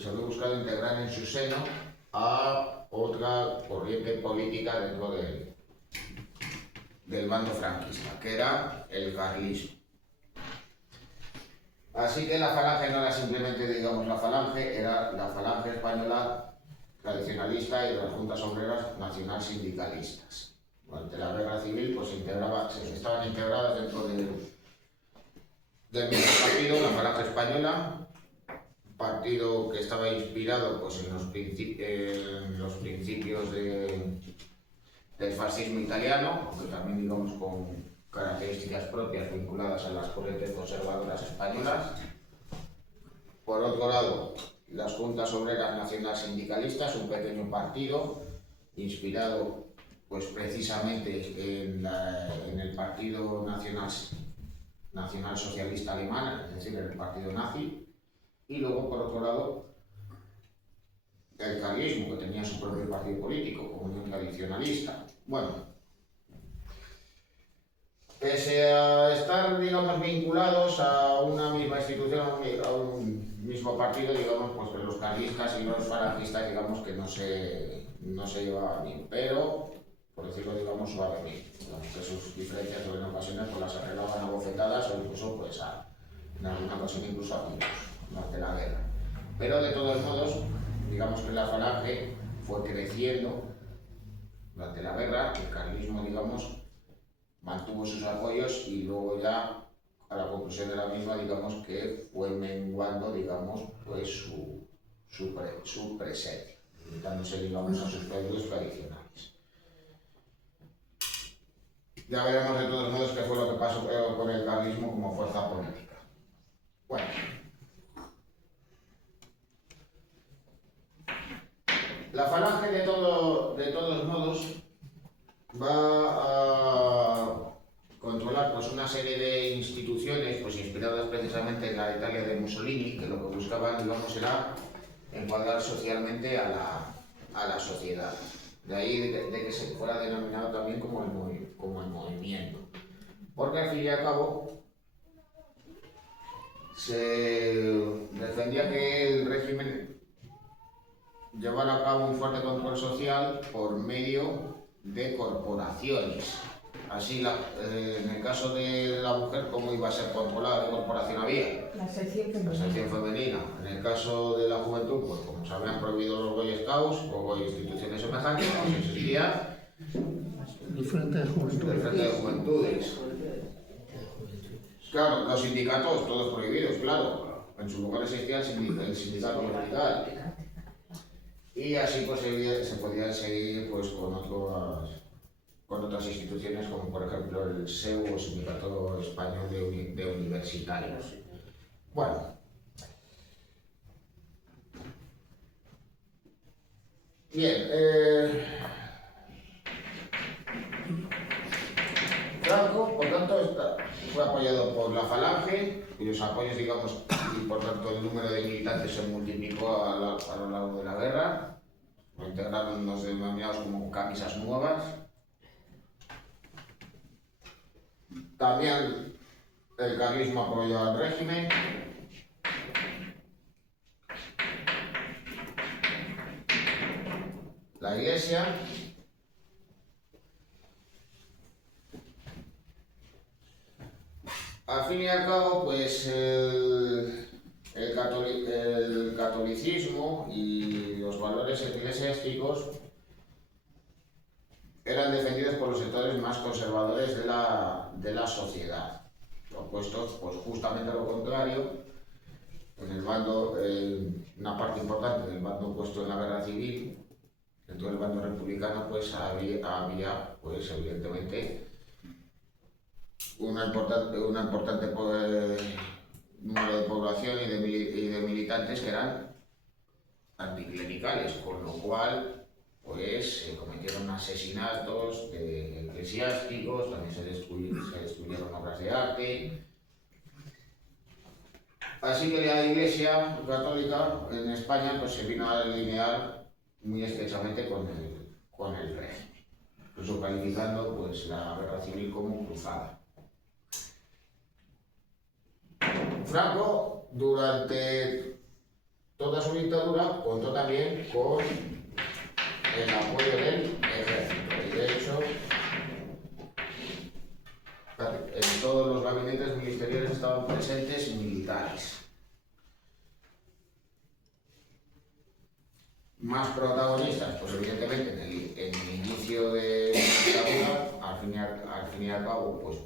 seno a otra corriente política dentro del bando franquista, que era el carlismo. Así que la Falange no era simplemente, digamos, la Falange, era la Falange española tradicionalista y de las juntas obreras nacional sindicalistas. Durante la guerra civil pues estaban integradas dentro del mismo partido, la Falange española, partido que estaba inspirado pues en los principios del fascismo italiano, aunque también, digamos, con características propias vinculadas a las corrientes conservadoras españolas. Por otro lado, las Juntas Obreras Nacional Sindicalistas, un pequeño partido inspirado pues precisamente en el Partido Nacional Socialista Alemán, es decir, en el partido nazi, y luego, por otro lado, el carlismo, que tenía su propio partido político, Comunión Tradicionalista. Bueno, pese a estar, digamos, vinculados a una misma institución, a un mismo partido, digamos, pues los carlistas y los falangistas, digamos, que no se llevaban bien, pero, por decirlo, digamos, suavemente, digamos, que sus diferencias en ocasiones pues las arreglaban a bofetadas o incluso, pues, en alguna ocasión incluso a tiros durante la guerra. Pero, de todos modos, digamos que la Falange fue creciendo durante la guerra, el carlismo, digamos, mantuvo sus apoyos y luego ya a la conclusión de la misma, digamos, que fue menguando, digamos, pues su presencia, limitándose, digamos, a sus feudos tradicionales. Ya veremos de todos modos qué fue lo que pasó con el carlismo como fuerza política. Bueno, la Falange de todos modos va a controlar pues una serie de instituciones pues inspiradas precisamente en la Italia de Mussolini, que lo que buscaban, digamos, era encuadrar socialmente a la sociedad. De ahí de que se fuera denominado también como el movimiento. Porque al fin y al cabo se defendía que el régimen llevara a cabo un fuerte control social por medio de corporaciones. Así, en el caso de la mujer, ¿cómo iba a ser controlada? ¿Qué corporación había? La sección femenina. La sección femenina. En el caso de la juventud, pues como se habían prohibido los Boy Scouts o instituciones semejantes, pues existía el Frente de Juventud. el Frente de Juventudes, Claro, los sindicatos, todos prohibidos, claro. En su lugar existía el sindicato vertical. Y así pues se podían seguir pues, con otras instituciones, como por ejemplo el SEU, o Sindicato Español de Universitarios. Bueno. Bien. Franco, por tanto, fue apoyado por la Falange, cuyos apoyos, digamos, y por tanto el número de militantes se multiplicó a lo largo de la guerra. Lo integraron los denominados como camisas nuevas. También el carlismo apoyó al régimen. La Iglesia. Al fin y al cabo, pues el catolicismo y los valores eclesiásticos eran defendidos por los sectores más conservadores de la sociedad, opuestos pues justamente a lo contrario. En el bando, una parte importante del bando opuesto en la guerra civil, dentro del bando republicano, pues había pues evidentemente un importante número de población y de militantes que eran anticlericales, con lo cual pues se cometieron asesinatos de eclesiásticos, también se destruyeron obras de arte. Así que la Iglesia Católica en España pues, se vino a alinear muy estrechamente con el régimen, incluso calificando pues, la guerra civil como cruzada. Franco, durante toda su dictadura, contó también con el apoyo del ejército. Y de hecho, en todos los gabinetes ministeriales estaban presentes militares. Más protagonistas, pues evidentemente en el inicio de la dictadura, al fin y al cabo, pues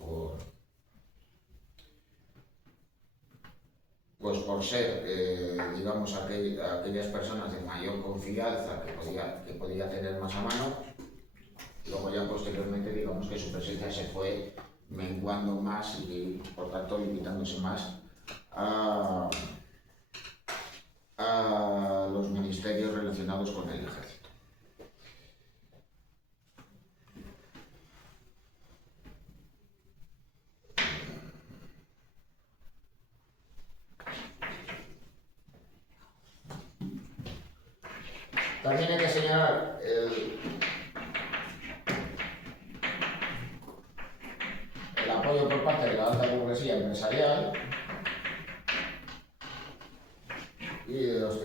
por ser, digamos, aquellas personas de mayor confianza que podía tener más a mano. Luego ya posteriormente, digamos que su presencia se fue menguando más y por tanto limitándose más a los ministerios relacionados con el ejército. También hay que señalar el apoyo por parte de la alta burguesía empresarial y de los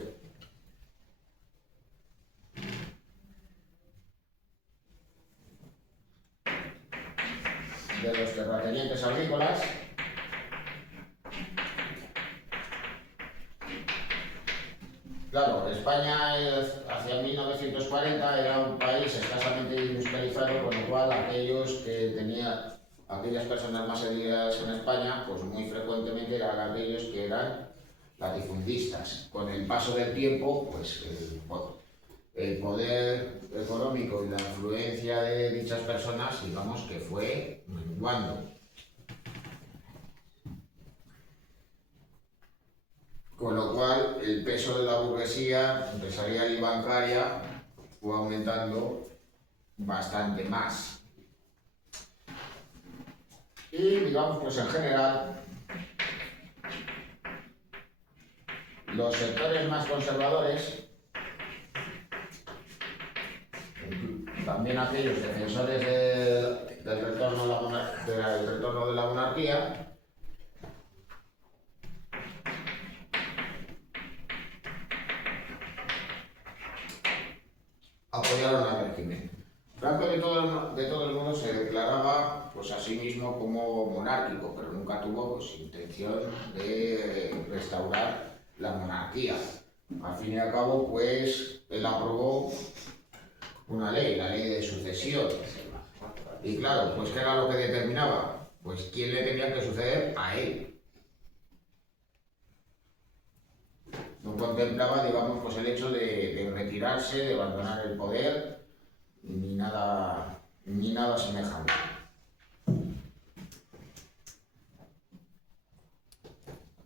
terratenientes agrícolas. Claro, España hacia 1940 era un país escasamente industrializado, con lo cual aquellas personas más seguidas en España, pues muy frecuentemente eran aquellos que eran latifundistas. Con el paso del tiempo, pues el poder económico y la influencia de dichas personas, digamos que fue menguando. Con lo cual, el peso de la burguesía empresarial y bancaria fue aumentando bastante más. Y, digamos, pues en general, los sectores más conservadores, también aquellos defensores del retorno de la monarquía, apoyaron al régimen. Franco de todos modos se declaraba pues, a sí mismo como monárquico, pero nunca tuvo pues, intención de restaurar la monarquía. Al fin y al cabo, pues, él aprobó una ley, la ley de sucesión. Y claro, pues ¿qué era lo que determinaba? pues quién le tenía que suceder a él. No contemplaba, digamos, pues el hecho de retirarse, de abandonar el poder, ni nada semejante.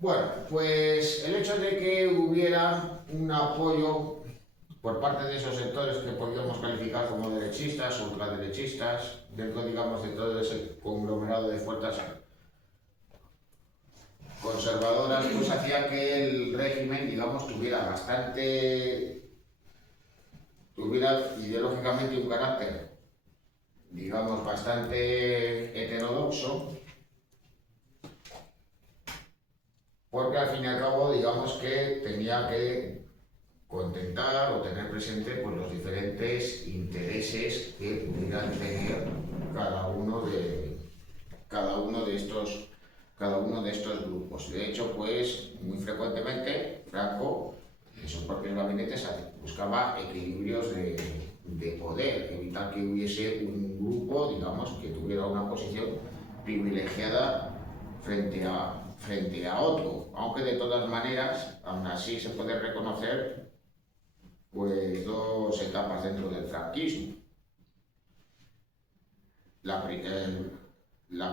Bueno, pues el hecho de que hubiera un apoyo por parte de esos sectores que podríamos calificar como derechistas o ultraderechistas, dentro, digamos, de todo ese conglomerado de fuerzas conservadoras, pues hacía que el régimen, digamos, tuviera ideológicamente un carácter, digamos, bastante heterodoxo, porque al fin y al cabo, digamos que tenía que contentar o tener presente pues, los diferentes intereses que pudieran tener cada uno de estos grupos. De hecho, pues muy frecuentemente Franco en sus propios gabinetes buscaba equilibrios de poder, evitar que hubiese un grupo, digamos, que tuviera una posición privilegiada frente a otro, aunque de todas maneras, aún así se puede reconocer pues dos etapas dentro del franquismo. La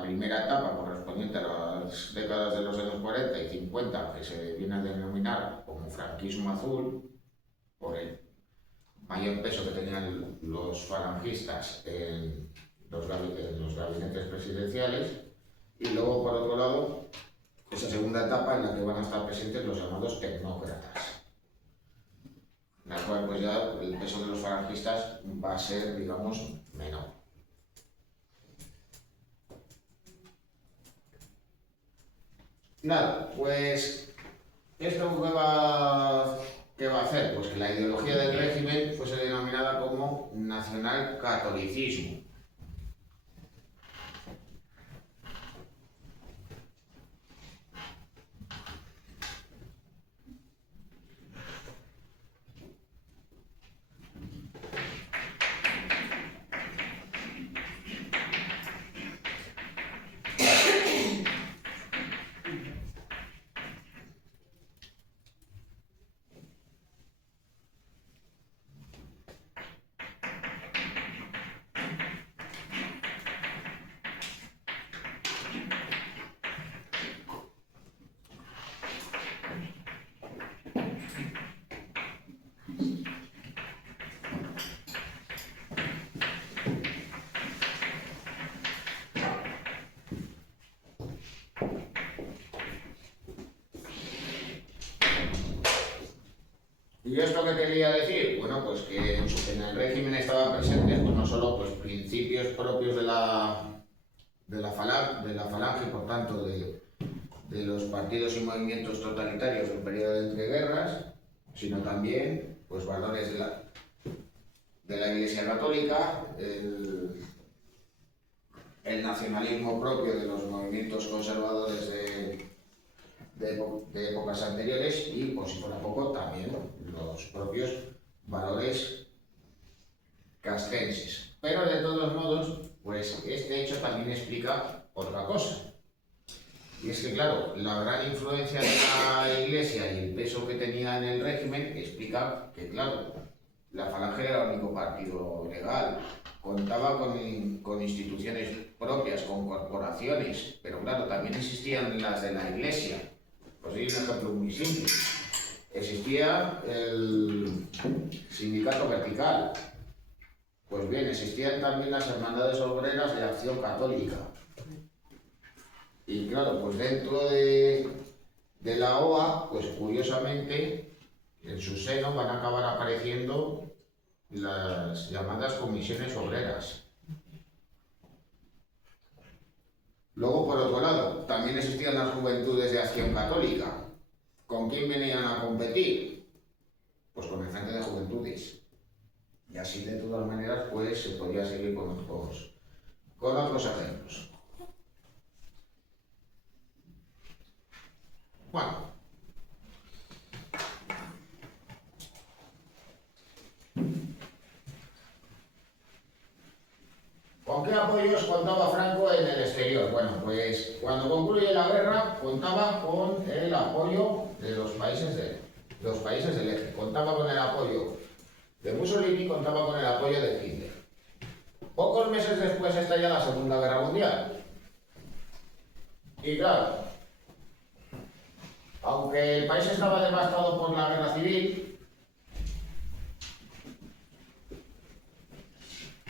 primera etapa correspondiente a las décadas de los años 40 y 50, que se viene a denominar como franquismo azul, por el mayor peso que tenían los falangistas en los gabinetes presidenciales, y luego, por otro lado, esa segunda etapa en la que van a estar presentes los llamados tecnócratas, en la cual pues ya el peso de los falangistas va a ser, digamos, menor. Nada, pues esto ¿qué va a hacer? Pues que la ideología del régimen fuese denominada como nacionalcatolicismo. ¿Y esto qué quería decir? Bueno, pues que en el régimen estaban presentes pues, no solo pues, principios propios de la falange, por tanto, de los partidos y movimientos totalitarios del periodo de entreguerras, sino también pues, valores de la Iglesia Católica, el nacionalismo propio de los movimientos conservadores de épocas anteriores y, por si fuera poco, también los propios valores castrenses. Pero de todos modos, pues este hecho también explica otra cosa. Y es que, claro, la gran influencia de la Iglesia y el peso que tenía en el régimen explica que, claro, la Falange era el único partido legal. Contaba con instituciones propias, con corporaciones, pero claro, también existían las de la Iglesia. Pues hay un ejemplo muy simple. Existía el sindicato vertical. Pues bien, existían también las hermandades obreras de acción católica. Y claro, pues dentro de la OA, pues curiosamente, en su seno van a acabar apareciendo las llamadas comisiones obreras. Luego, por otro lado, también existían las juventudes de acción católica. ¿Con quién venían a competir? Pues con el Frente de Juventudes. Y así, de todas maneras, pues se podría seguir con otros ejemplos. Bueno. ¿Con qué apoyos contaba Franco en el exterior? Bueno, pues cuando concluye la guerra contaba con el apoyo de los países del eje. Contaba con el apoyo de Mussolini, contaba con el apoyo de Hitler. Pocos meses después estalla la Segunda Guerra Mundial. Y claro, aunque el país estaba devastado por la guerra civil,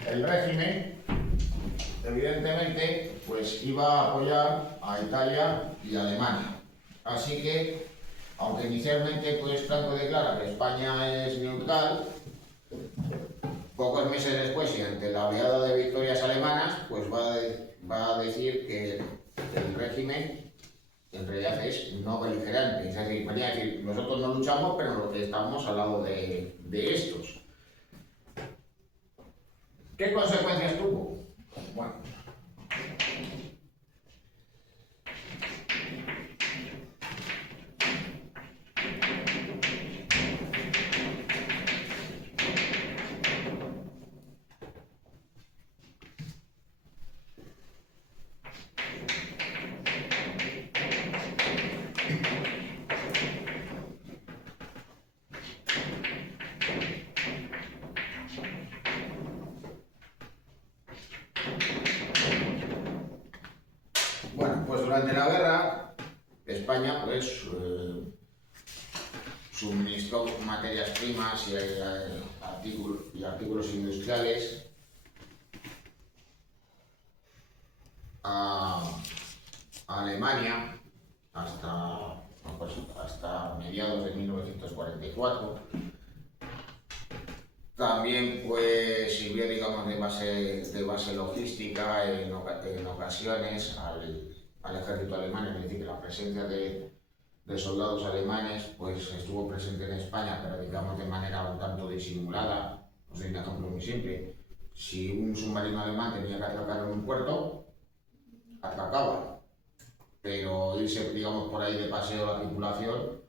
el régimen, evidentemente, pues iba a apoyar a Italia y a Alemania. Así que, aunque inicialmente pues Franco declara que España es neutral, pocos meses después y ante la oleada de victorias alemanas, pues va a decir que el régimen en realidad es no beligerante. Es decir, venía a decir, nosotros no luchamos, pero lo que estamos al lado de estos. ¿Qué consecuencias tuvo? Bueno, pues durante la guerra, España pues suministró materias primas y artículos industriales a Alemania hasta mediados de 1944. También pues sirvió, digamos, de base logística en ocasiones al ejército alemán, es decir, que la presencia de soldados alemanes pues estuvo presente en España, pero digamos de manera un tanto disimulada. Os doy un ejemplo muy simple: si un submarino alemán tenía que atracar en un puerto, atracaba, pero irse, digamos, por ahí de paseo la tripulación,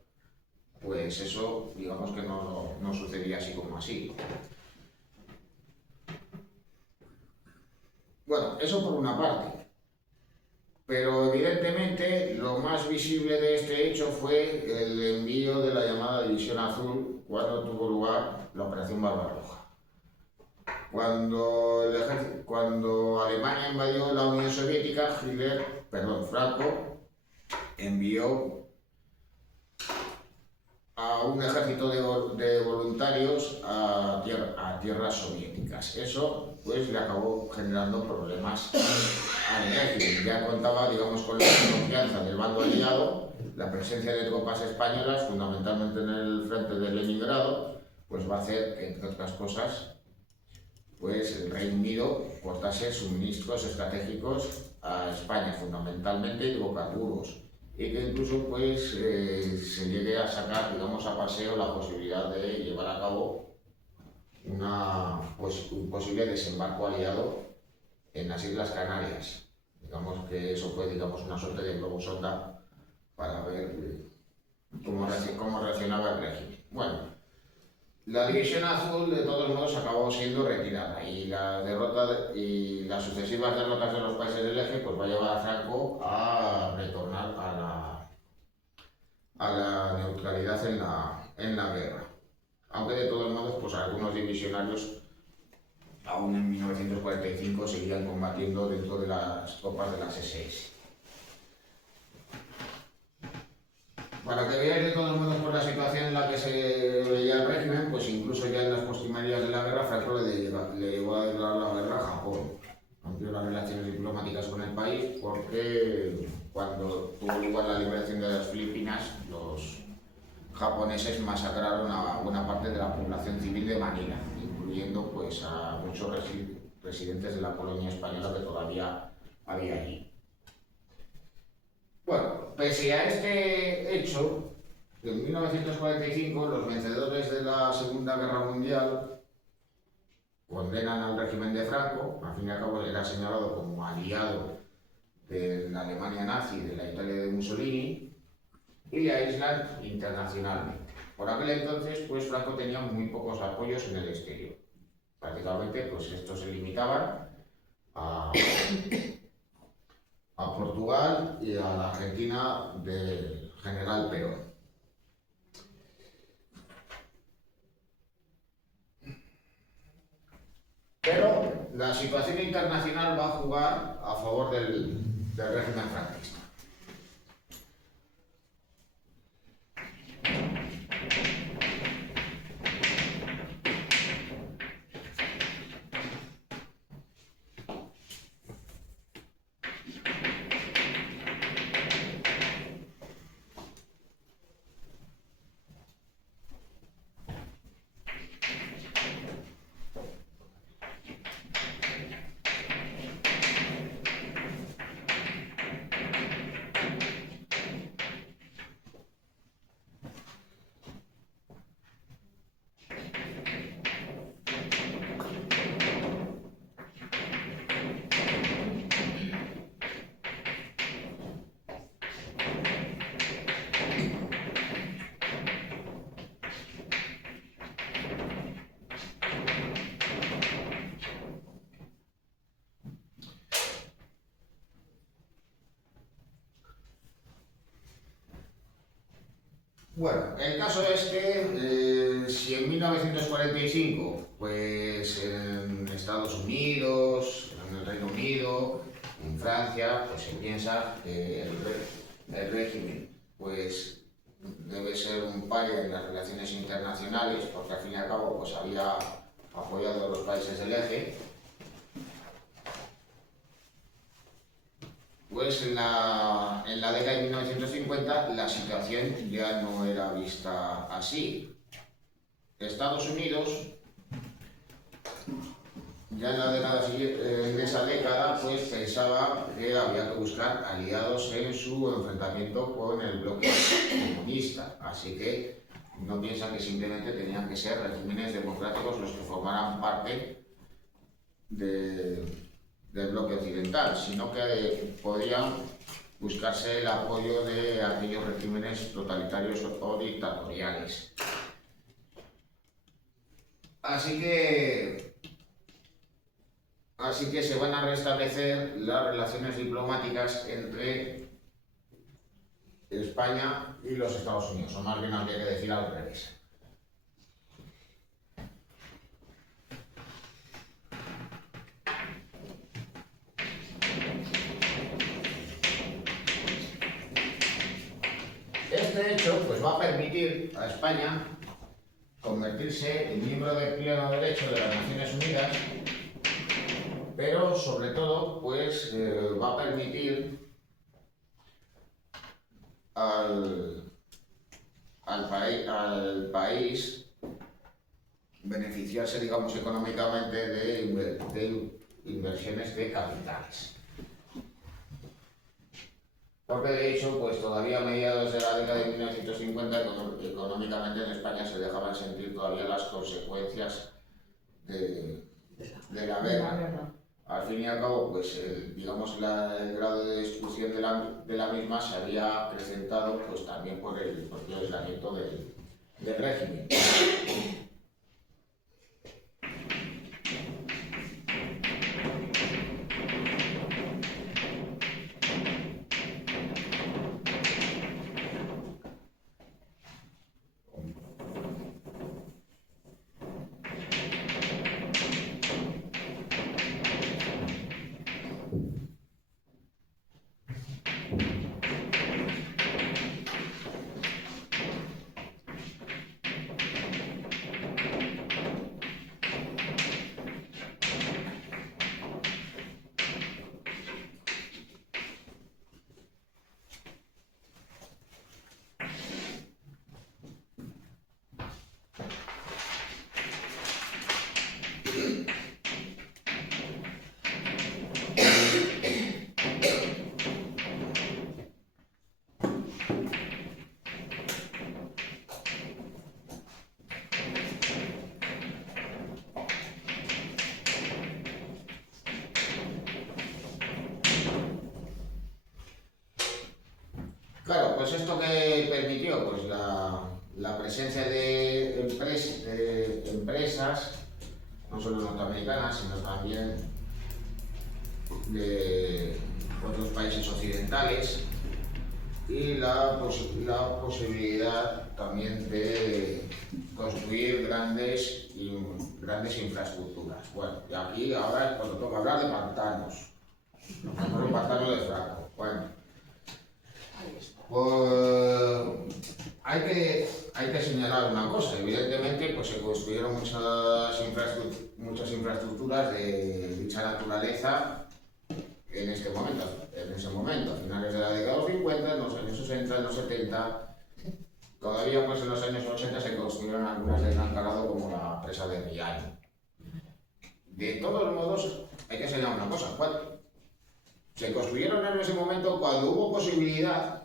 pues eso, digamos que no sucedía así como así. Bueno, eso por una parte. Pero evidentemente lo más visible de este hecho fue el envío de la llamada División Azul cuando tuvo lugar la Operación Barbarroja. Cuando Alemania invadió la Unión Soviética, Franco envió a un ejército de voluntarios a tierras soviéticas. Eso pues le acabó generando problemas al régimen. Ya contaba, digamos, con la confianza del bando aliado, la presencia de tropas españolas, fundamentalmente en el frente de Leningrado, pues va a hacer que, entre otras cosas, pues el Reino Unido cortase suministros estratégicos a España, fundamentalmente hidrocarburos, y que incluso pues se llegue a sacar, digamos, a paseo la posibilidad de llevar a cabo un posible desembarco aliado en las Islas Canarias. Digamos que eso fue, digamos, una suerte de globo sonda para ver cómo reaccionaba el régimen. Bueno, la División Azul de todos modos acabó siendo retirada y las sucesivas derrotas de los países del eje pues va a llevar a Franco a retornar a la neutralidad en la guerra. Aunque de todos modos pues algunos divisionarios aún en 1945 seguían combatiendo dentro de las tropas de las SS. Para que veáis de todos modos por la situación en la que se veía el régimen, pues incluso ya en las postrimerías de la guerra, Franco le llevó a declarar la guerra a Japón. Rompió las relaciones diplomáticas con el país porque cuando tuvo lugar la liberación de las Filipinas, los japoneses masacraron a buena parte de la población civil de Manila, incluyendo pues a muchos residentes de la colonia española que todavía había allí. Bueno, pese a este hecho, en 1945 los vencedores de la Segunda Guerra Mundial condenan al régimen de Franco. Al fin y al cabo era señalado como aliado de la Alemania nazi y de la Italia de Mussolini, y le aíslan internacionalmente. Por aquel entonces, pues Franco tenía muy pocos apoyos en el exterior. Prácticamente, pues estos se limitaban a Portugal y a la Argentina del general Perón. Pero la situación internacional va a jugar a favor del régimen franquista. Bueno, el caso es que si en 1945, pues en Estados Unidos, en el Reino Unido, en Francia, pues se piensa que el régimen pues debe ser un paria en las relaciones internacionales, porque al fin y al cabo pues había apoyado a los países del eje. Pues en la década de 1950 la situación ya no era vista así. Estados Unidos, ya en esa década, pues pensaba que había que buscar aliados en su enfrentamiento con el bloque comunista. Así que no piensan que simplemente tenían que ser regímenes democráticos los que formaran parte del bloque occidental, sino que podían buscarse el apoyo de aquellos regímenes totalitarios o dictatoriales. Así que se van a restablecer las relaciones diplomáticas entre España y los Estados Unidos, o más bien habría que decir al revés. Este hecho pues, va a permitir a España convertirse en miembro de pleno derecho de las Naciones Unidas, pero sobre todo pues, va a permitir al país beneficiarse, digamos, económicamente de inversiones de capitales. Porque de hecho, pues todavía a mediados de la década de 1950, económicamente en España se dejaban sentir todavía las consecuencias de la guerra. Al fin y al cabo, pues digamos el grado de destrucción de la misma se había acrecentado pues también por el propio aislamiento del régimen. Claro, pues esto que permitió pues la presencia de empresas, no solo norteamericanas, sino también de otros países occidentales y la posibilidad también de construir grandes infraestructuras. Bueno, y aquí ahora es cuando toca hablar de pantanos, los pantanos de Franco. Bueno, pues hay que señalar una cosa. Evidentemente, pues se construyeron muchas infraestructuras de dicha naturaleza en ese momento, a finales de la década de los 50, en los años 60, en los 70. Todavía pues en los años 80 se construyeron algunas de gran calado como la presa de Riaño. De todos modos, hay que señalar una cosa. Se construyeron en ese momento cuando hubo posibilidad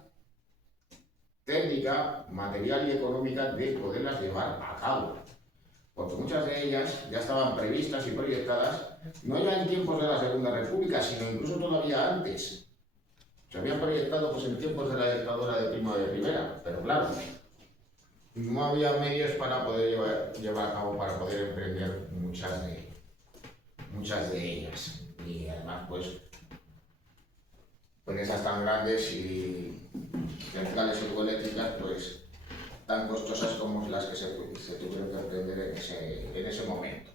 técnica, material y económica de poderlas llevar a cabo. Porque muchas de ellas ya estaban previstas y proyectadas, no ya en tiempos de la Segunda República, sino incluso todavía antes. Se habían proyectado pues en tiempos de la dictadura de Primo de Rivera, pero claro, no había medios para poder llevar a cabo, para poder emprender muchas de ellas. Y además pues esas tan grandes y centrales hidroeléctricas pues tan costosas como las que se tuvieron que emprender en ese momento.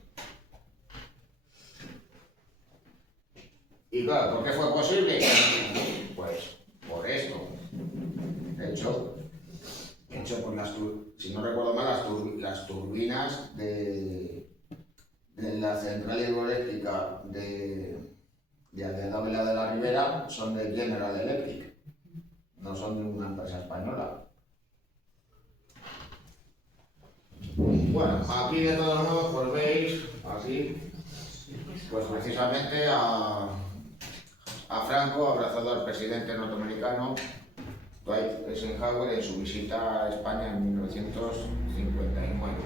Y claro, ¿por qué fue posible? Pues por esto. De hecho pues si no recuerdo mal, las turbinas de la central hidroeléctrica de Aldea de la Ribera son de General Electric, no son de una empresa española. Bueno, aquí de todos modos, pues veis, aquí, pues precisamente a Franco abrazado al presidente norteamericano Dwight Eisenhower en su visita a España en 1959.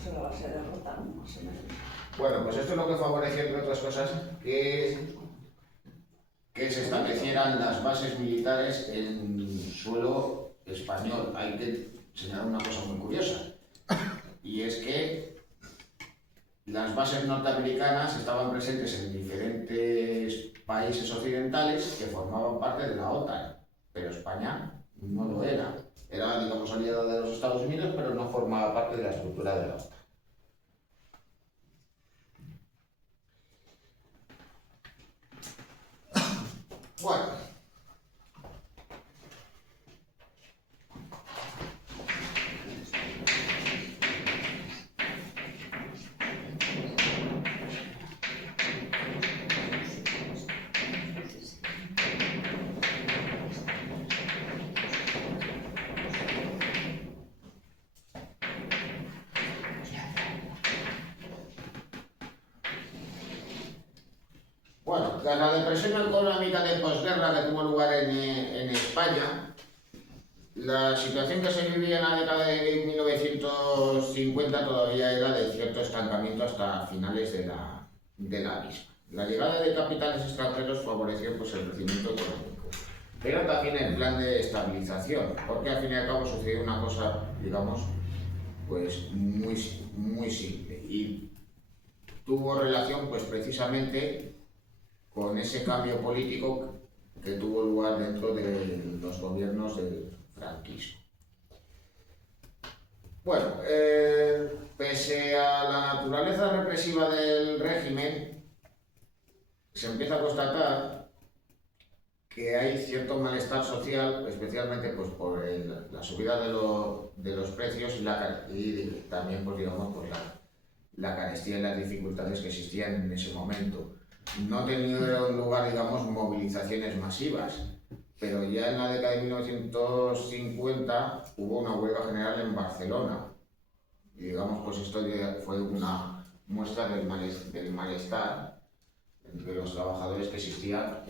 Se la base de Rota, ¿no? Más o menos. Bueno, pues esto es lo que favoreció, entre otras cosas, que se establecieran las bases militares en suelo español. Hay que señalar una cosa muy curiosa, y es que las bases norteamericanas estaban presentes en diferentes países occidentales que formaban parte de la OTAN, pero España no lo era. Era, digamos, aliada de los Estados Unidos, pero no formaba parte de la estructura de la OTAN. Bueno, tras la depresión económica de posguerra que tuvo lugar en España, la situación que se vivía en la década de 1950 todavía era de cierto estancamiento hasta finales de la misma. La llegada de capitales extranjeros favoreció pues, el crecimiento económico, pero también el plan de estabilización, porque al fin y al cabo sucedió una cosa, digamos, pues muy simple y tuvo relación pues precisamente con ese cambio político que tuvo lugar dentro de los gobiernos del franquismo. Bueno, pese a la naturaleza represiva del régimen, se empieza a constatar que hay cierto malestar social, especialmente pues, por la subida de los precios y también pues, digamos, por la carestía y las dificultades que existían en ese momento. No tenían lugar, digamos, movilizaciones masivas, pero ya en la década de 1950 hubo una huelga general en Barcelona. Y digamos, pues esto fue una muestra del malestar entre los trabajadores que existía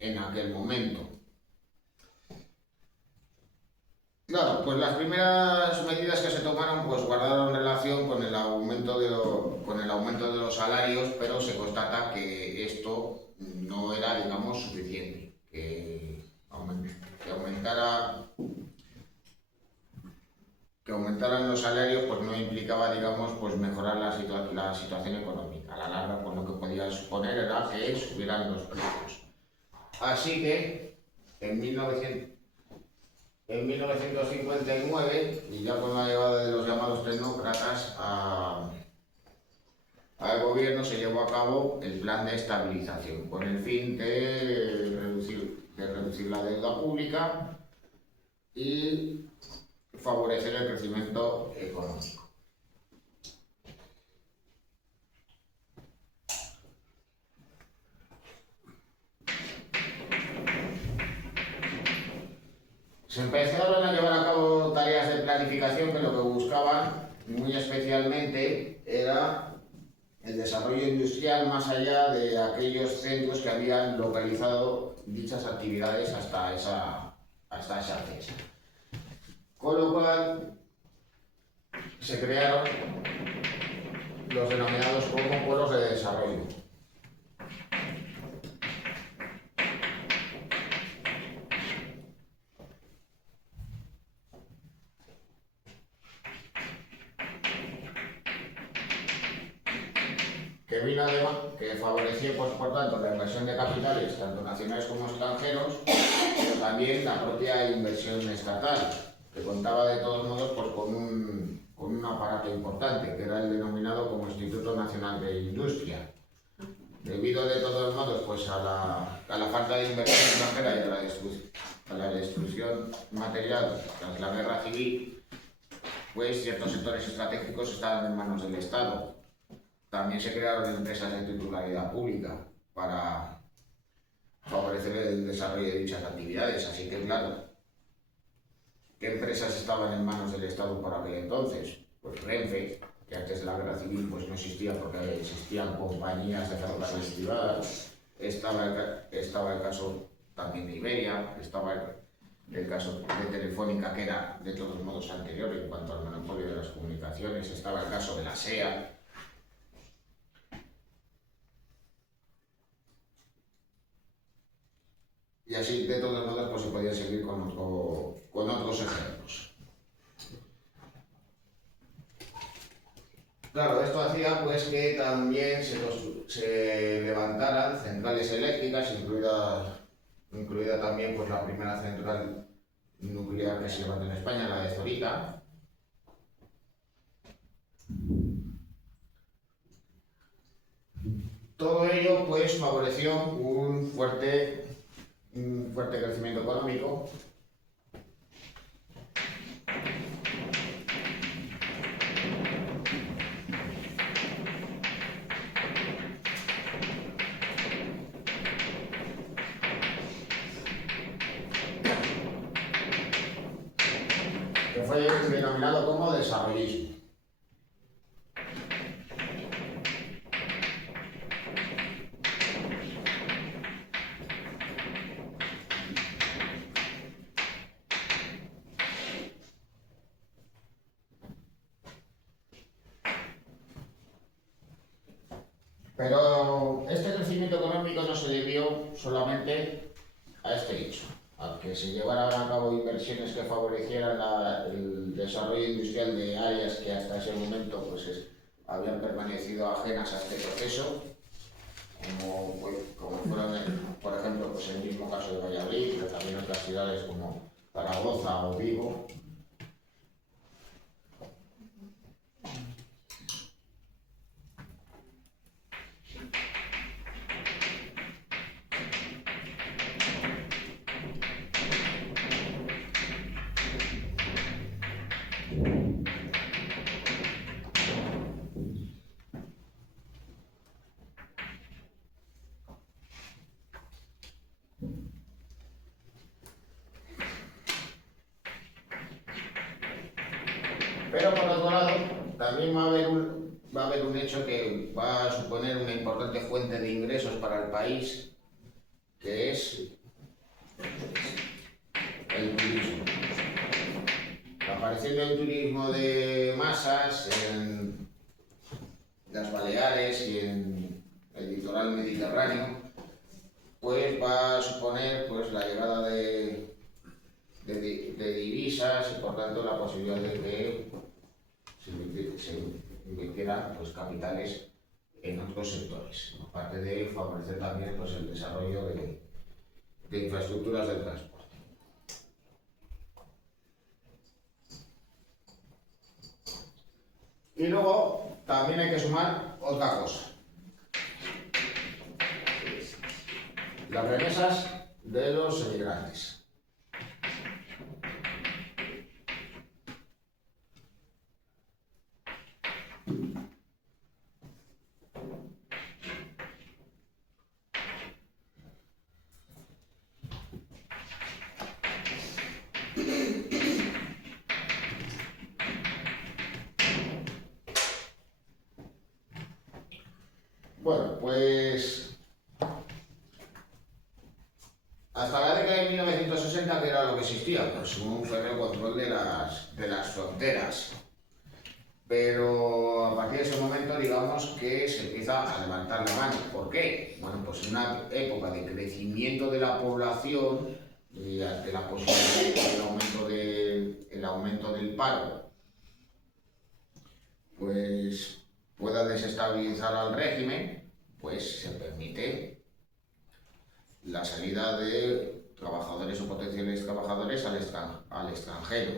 en aquel momento. Claro, pues las primeras medidas que se tomaron pues guardaron relación con el aumento de los salarios, pero se constata que esto no era, digamos, suficiente, que aumentaran los salarios pues no implicaba, digamos, pues mejorar la situación económica. A la larga, pues lo que podía suponer era que subieran los precios. Así que en 1959, y ya con la llegada de los llamados tecnócratas al gobierno, se llevó a cabo el plan de estabilización, con el fin de reducir la deuda pública y favorecer el crecimiento económico. Se empezaron a llevar a cabo tareas de planificación que lo que buscaban muy especialmente era el desarrollo industrial más allá de aquellos centros que habían localizado dichas actividades hasta esa fecha. Con lo cual se crearon los denominados como polos de desarrollo. Que favoreció, pues, por tanto, la inversión de capitales, tanto nacionales como extranjeros, pero también la propia inversión estatal, que contaba de todos modos pues, con un aparato importante, que era el denominado como Instituto Nacional de Industria. Debido de todos modos pues, a la falta de inversión extranjera y a la destrucción material tras la guerra civil, pues ciertos sectores estratégicos estaban en manos del Estado. También se crearon empresas de titularidad pública para favorecer el desarrollo de dichas actividades. Así que, claro, ¿qué empresas estaban en manos del Estado por aquel entonces? Pues Renfe, que antes de la guerra civil pues, no existía porque existían compañías de ferrocarriles privadas. Estaba el caso también de Iberia, estaba el caso de Telefónica, que era de todos modos anterior en cuanto al monopolio de las comunicaciones. Estaba el caso de la SEA. Y así, de todos modos, pues se podía seguir con otros ejemplos. Claro, esto hacía pues que también se levantaran centrales eléctricas, incluida también pues, la primera central nuclear que se levantó en España, la de Zorita. Todo ello pues favoreció un fuerte crecimiento económico. Que fue denominado como desarrollismo. Pero este crecimiento económico no se debió solamente a este hecho, a que se llevaran a cabo inversiones que favorecieran el desarrollo industrial de áreas que hasta ese momento pues, habían permanecido ajenas a este proceso, como fueron, por ejemplo, pues el mismo caso de Valladolid, pero también otras ciudades como Zaragoza o Vigo. Pero por otro lado, también va a haber un hecho que va a suponer una importante fuente de ingresos para el país, que es el turismo. La aparición del turismo de masas en las Baleares y en el litoral mediterráneo, pues va a suponer pues, la llegada de de divisas y por tanto la posibilidad de que se invirtieran pues, capitales en otros sectores, aparte de favorecer también pues, el desarrollo de infraestructuras del transporte. Y luego también hay que sumar otra cosa. Las remesas de los emigrantes. Bueno, pues hasta la década de 1960, que era lo que existía, pues un férreo control de las fronteras. Pero a partir de ese momento, digamos que se empieza a levantar la mano. ¿Por qué? Bueno, pues en una época de crecimiento de la población y ante la posibilidad del aumento del paro, pues pueda desestabilizar al régimen, pues se permite la salida de trabajadores o potenciales trabajadores al extranjero.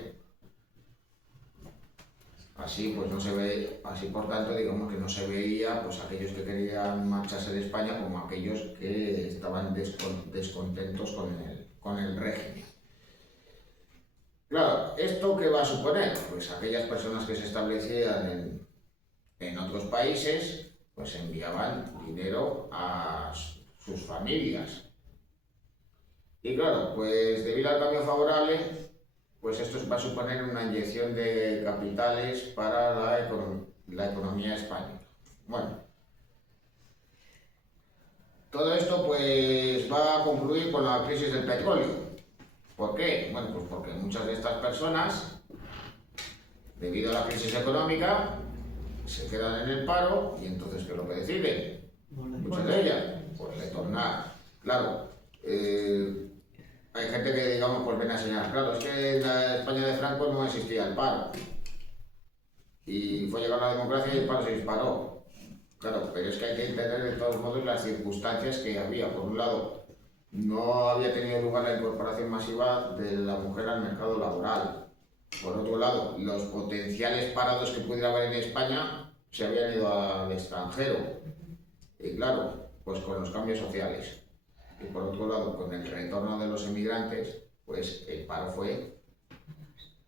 Así pues no se ve, así por tanto digamos que no se veía pues aquellos que querían marcharse de España como aquellos que estaban descontentos con el régimen. Claro, ¿esto qué va a suponer? Pues aquellas personas que se establecían en otros países pues enviaban dinero a sus familias. Y claro, pues debido al cambio favorable, pues esto va a suponer una inyección de capitales para la economía española. Bueno, todo esto pues va a concluir con la crisis del petróleo. ¿Por qué? Bueno, pues porque muchas de estas personas, debido a la crisis económica, se quedan en el paro y entonces ¿qué es lo que deciden? Muchas de ellas, pues retornar. Claro, hay gente que, digamos, pues ven a señalar, claro, es que en la España de Franco no existía el paro. Y fue llegar la democracia y el paro se disparó. Claro, pero es que hay que entender de todos modos las circunstancias que había. Por un lado, no había tenido lugar la incorporación masiva de la mujer al mercado laboral. Por otro lado, los potenciales parados que pudiera haber en España se habían ido al extranjero. Y claro, pues con los cambios sociales. Y por otro lado, con el retorno de los emigrantes, pues el paro fue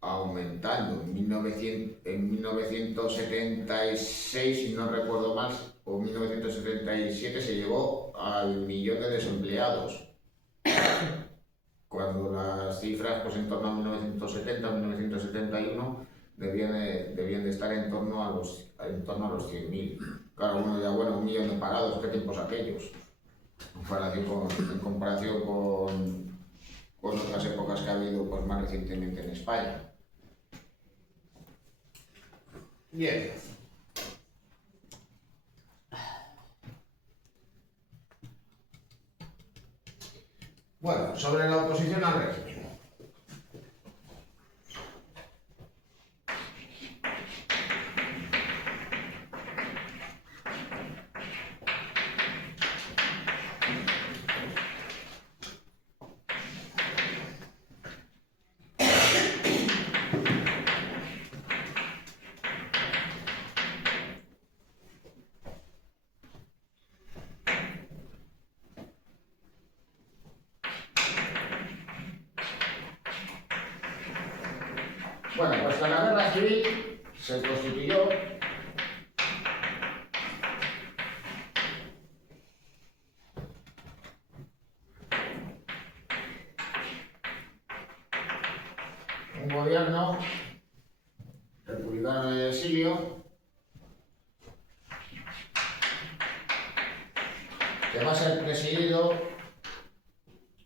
aumentando. En 1976, si no recuerdo mal, o 1977 se llegó al 1.000.000 de desempleados. Cuando las cifras, pues en torno a 1970 o 1971, debían de estar en torno a los 100.000. Claro, uno dirá, bueno, 1.000.000 de parados, ¿qué tiempos aquellos? En comparación con otras épocas que ha habido pues, más recientemente en España. Bien. Bueno, sobre la oposición al régimen. Bueno, pues la guerra civil se constituyó un gobierno republicano de exilio que va a ser presidido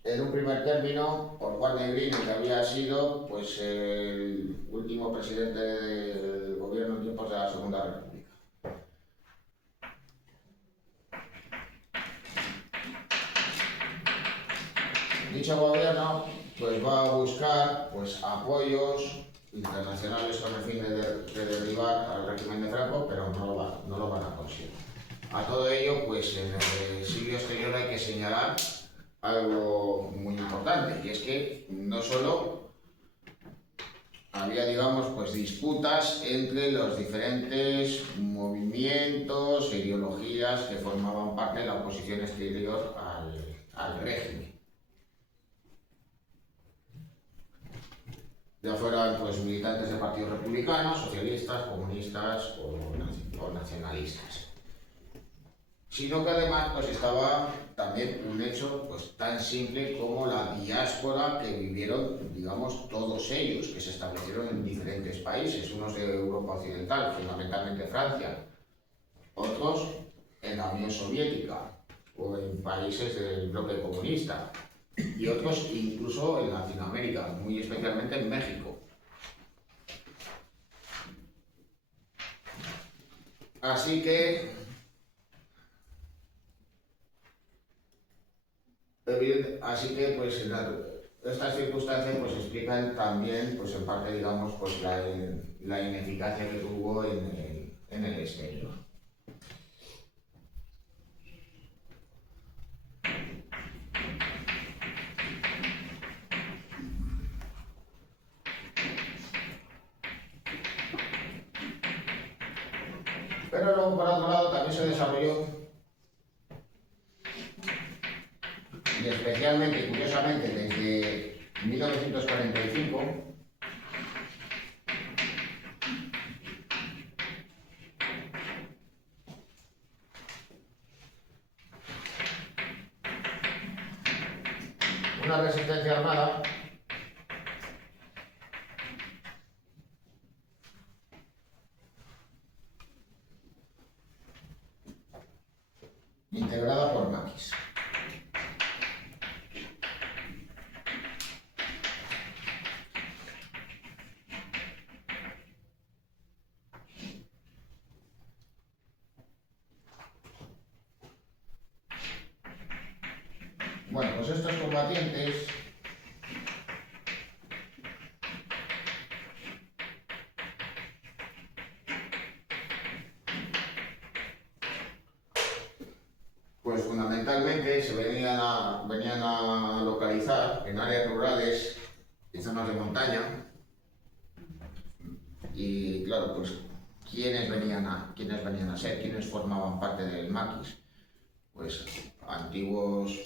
en un primer término por Juan Negrín, que había sido pues, el último presidente del gobierno en tiempos de la Segunda República. Dicho gobierno pues va a buscar pues apoyos internacionales con el fin de derribar al régimen de Franco, pero no lo van a conseguir. A todo ello, pues en el exilio exterior hay que señalar algo muy importante, y es que no solo había, digamos, pues disputas entre los diferentes movimientos e ideologías que formaban parte de la oposición exterior al régimen. Ya fueran pues militantes del Partido Republicano, socialistas, comunistas o nacionalistas. Sino que además pues estaba también un hecho pues tan simple como la diáspora que vivieron, digamos, todos ellos, que se establecieron en diferentes países, unos de Europa Occidental, fundamentalmente Francia, otros en la Unión Soviética o en países del bloque comunista, y otros incluso en Latinoamérica, muy especialmente en México. Así que pues estas circunstancias pues explican también pues en parte, digamos, pues la ineficacia que tuvo en el exterior. Pero luego, por otro lado, también se desarrolló, y especialmente, curiosamente, desde 1945, una resistencia armada integrada por maquis. Bueno, pues estos combatientes pues fundamentalmente se venían a localizar en áreas rurales y zonas de montaña, y claro, pues ¿quiénes venían a ser? ¿Quiénes formaban parte del maquis? Pues antiguos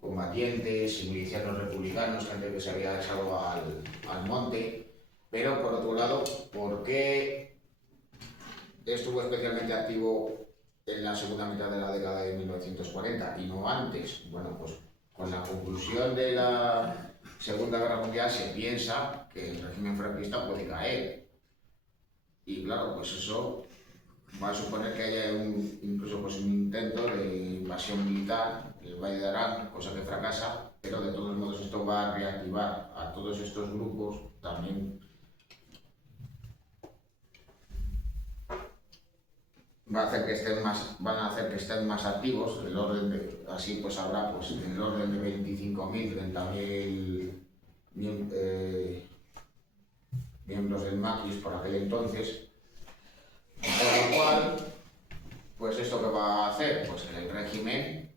combatientes y milicianos republicanos, gente que se había echado al monte. Pero por otro lado, ¿por qué estuvo especialmente activo en la segunda mitad de la década de 1940 y no antes? Bueno, pues con la conclusión de la Segunda Guerra Mundial se piensa que el régimen franquista puede caer, y claro, pues eso va a suponer que haya incluso pues un intento de invasión militar en el Valle de Arán, cosa que fracasa, pero de todos modos esto va a reactivar a todos estos grupos. También van a hacer que estén más activos. El orden de, así pues habrá pues en el orden de 25.000, 30.000 miembros del maquis por aquel entonces. Por lo cual, pues esto que va a hacer, pues que el régimen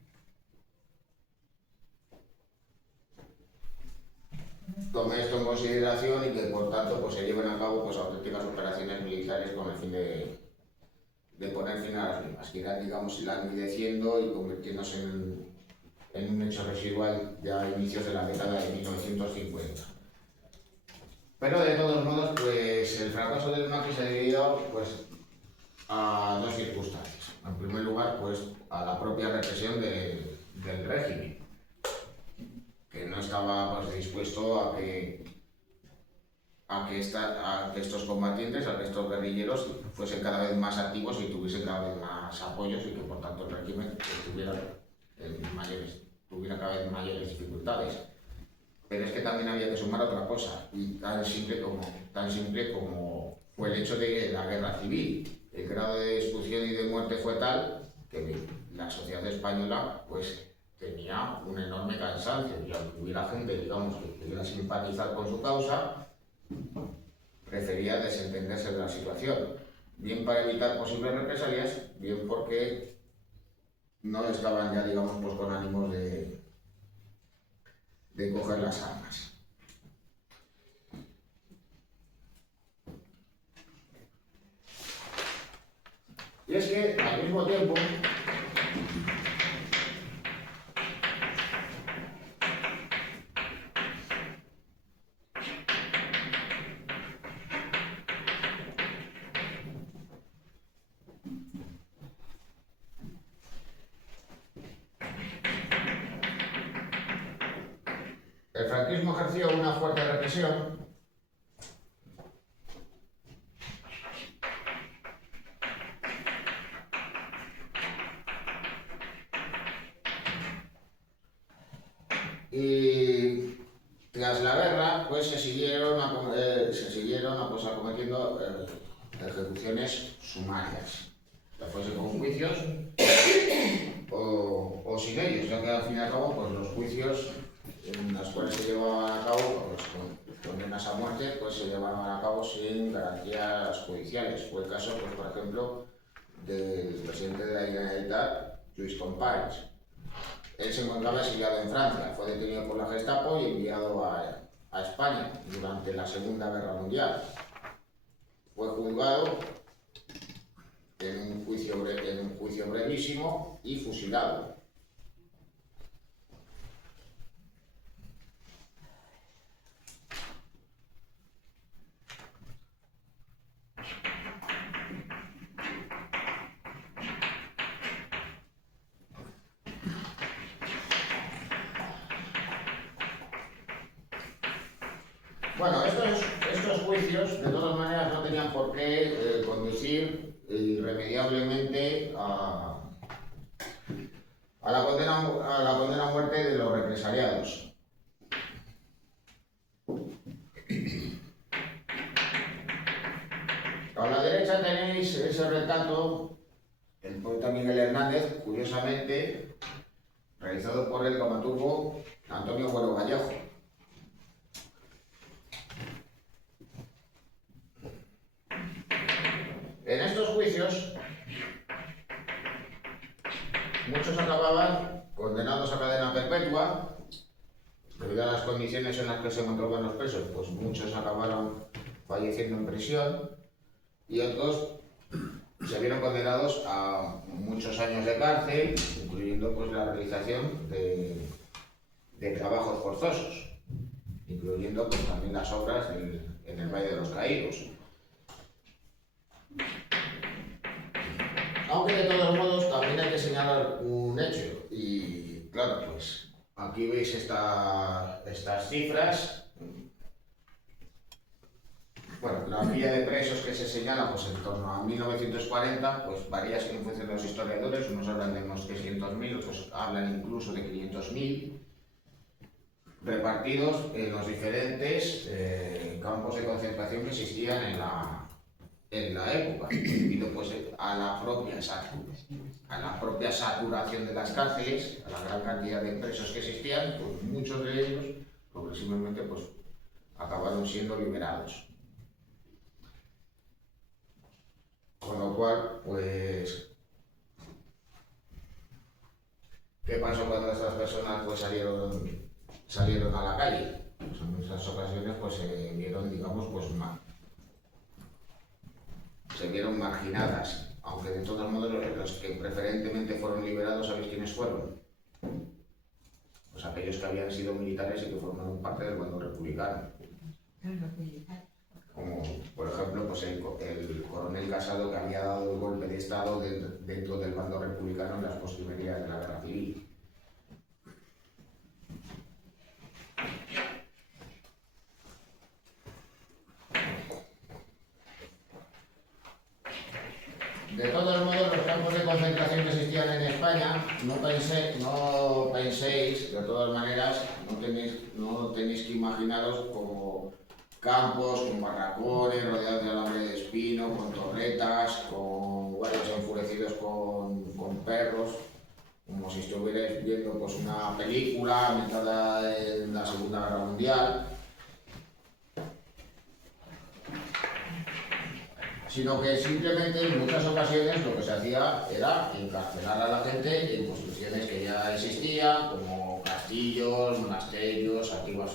tome esto en consideración y que por tanto pues se lleven a cabo pues auténticas operaciones militares con el fin de poner fin a las mismas, que irán, digamos, languideciendo y convirtiéndose en un hecho residual ya a inicios de la década de 1950. Pero de todos modos, pues el fracaso del maquis se ha debido pues a dos circunstancias. En primer lugar, pues a la propia represión del régimen, que no estaba pues dispuesto a que estos combatientes, a que estos guerrilleros fuesen cada vez más activos y tuviesen cada vez más apoyos, y que por tanto el régimen tuviera cada vez mayores dificultades. Pero es que también había que sumar otra cosa, y tan simple como fue el hecho de la guerra civil. El grado de destrucción y de muerte fue tal que la sociedad española pues tenía un enorme cansancio y aunque hubiera gente, digamos, que pudiera simpatizar con su causa, prefería desentenderse de la situación, bien para evitar posibles represalias, bien porque no estaban ya, digamos, pues con ánimos de coger las armas. Y es que al mismo tiempo el franquismo ejerció una fuerte represión y tras la guerra pues se siguieron acometiendo ejecuciones sumarias, ya fuese con juicios o sin ellos, ya que al fin y al cabo pues los juicios en las cuales se llevaban a cabo pues, con condenas a muerte pues se llevaban a cabo sin garantías judiciales. Fue el caso, pues, por ejemplo, del presidente de la Generalitat, Lluís Companys. Él se encontraba exiliado en Francia, fue detenido por la Gestapo y enviado a España durante la Segunda Guerra Mundial. Fue juzgado en un juicio brevísimo y fusilado. Bueno, estos juicios, de todas maneras, no tenían por qué conducir irremediablemente a la condena a muerte de los represaliados. A la derecha tenéis ese retrato, el poeta Miguel Hernández, curiosamente, realizado por el dramaturgo Antonio Bueno Vallejo. En estos juicios, muchos acababan condenados a cadena perpetua, debido a las condiciones en las que se encontraban los presos, pues muchos acabaron falleciendo en prisión y otros se vieron condenados a muchos años de cárcel, incluyendo pues la realización de trabajos forzosos, incluyendo pues también las obras en el Valle de los Caídos. Aunque de todos modos también hay que señalar un hecho, y claro, pues aquí veis estas cifras. Bueno, la horquilla de presos que se señala pues en torno a 1940, pues varía en función de los historiadores, unos hablan de unos 600.000, otros hablan incluso de 500.000, repartidos en los diferentes campos de concentración que existían en la época, debido pues a la propia saturación de las cárceles, a la gran cantidad de presos que existían, pues muchos de ellos progresivamente pues acabaron siendo liberados. Con lo cual, pues, ¿qué pasó cuando estas personas pues salieron a la calle? Pues en muchas ocasiones pues se vieron, digamos, pues se vieron marginadas, aunque de todos modos los que preferentemente fueron liberados, ¿sabéis quiénes fueron? Pues aquellos que habían sido militares y que formaron parte del bando republicano. Como por ejemplo pues el coronel Casado, que había dado el golpe de estado dentro del bando republicano en las postrimerías de la guerra civil. De todos modos, los campos de concentración que existían en España, no penséis, de todas maneras, no tenéis que imaginaros como campos, con barracones, rodeados de alambre de espino, con torretas, con guardias enfurecidos con perros. como si estuvierais viendo pues, una película ambientada en la Segunda Guerra Mundial, sino que simplemente en muchas ocasiones lo que se hacía era encarcelar a la gente en construcciones que ya existían, como castillos, monasterios, antiguas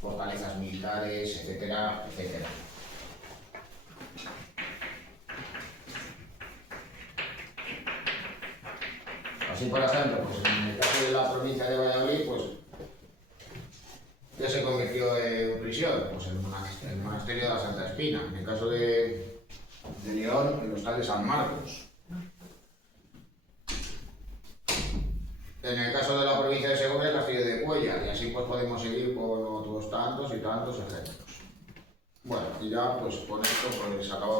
fortalezas militares, etcétera, etcétera. Así, por ejemplo, pues en el caso de la provincia de Valladolid, pues ¿qué se convirtió en prisión? Pues el monasterio de la Santa Espina. En el caso de León, el hostal de San Marcos. En el caso de la provincia de Segovia, el castillo de Cuellar, y así pues podemos seguir con otros tantos y tantos ejemplos. Bueno, y ya pues con esto pues se acaba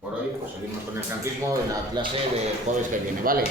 por hoy, pues seguimos con el franquismo en la clase del jueves que viene, ¿vale?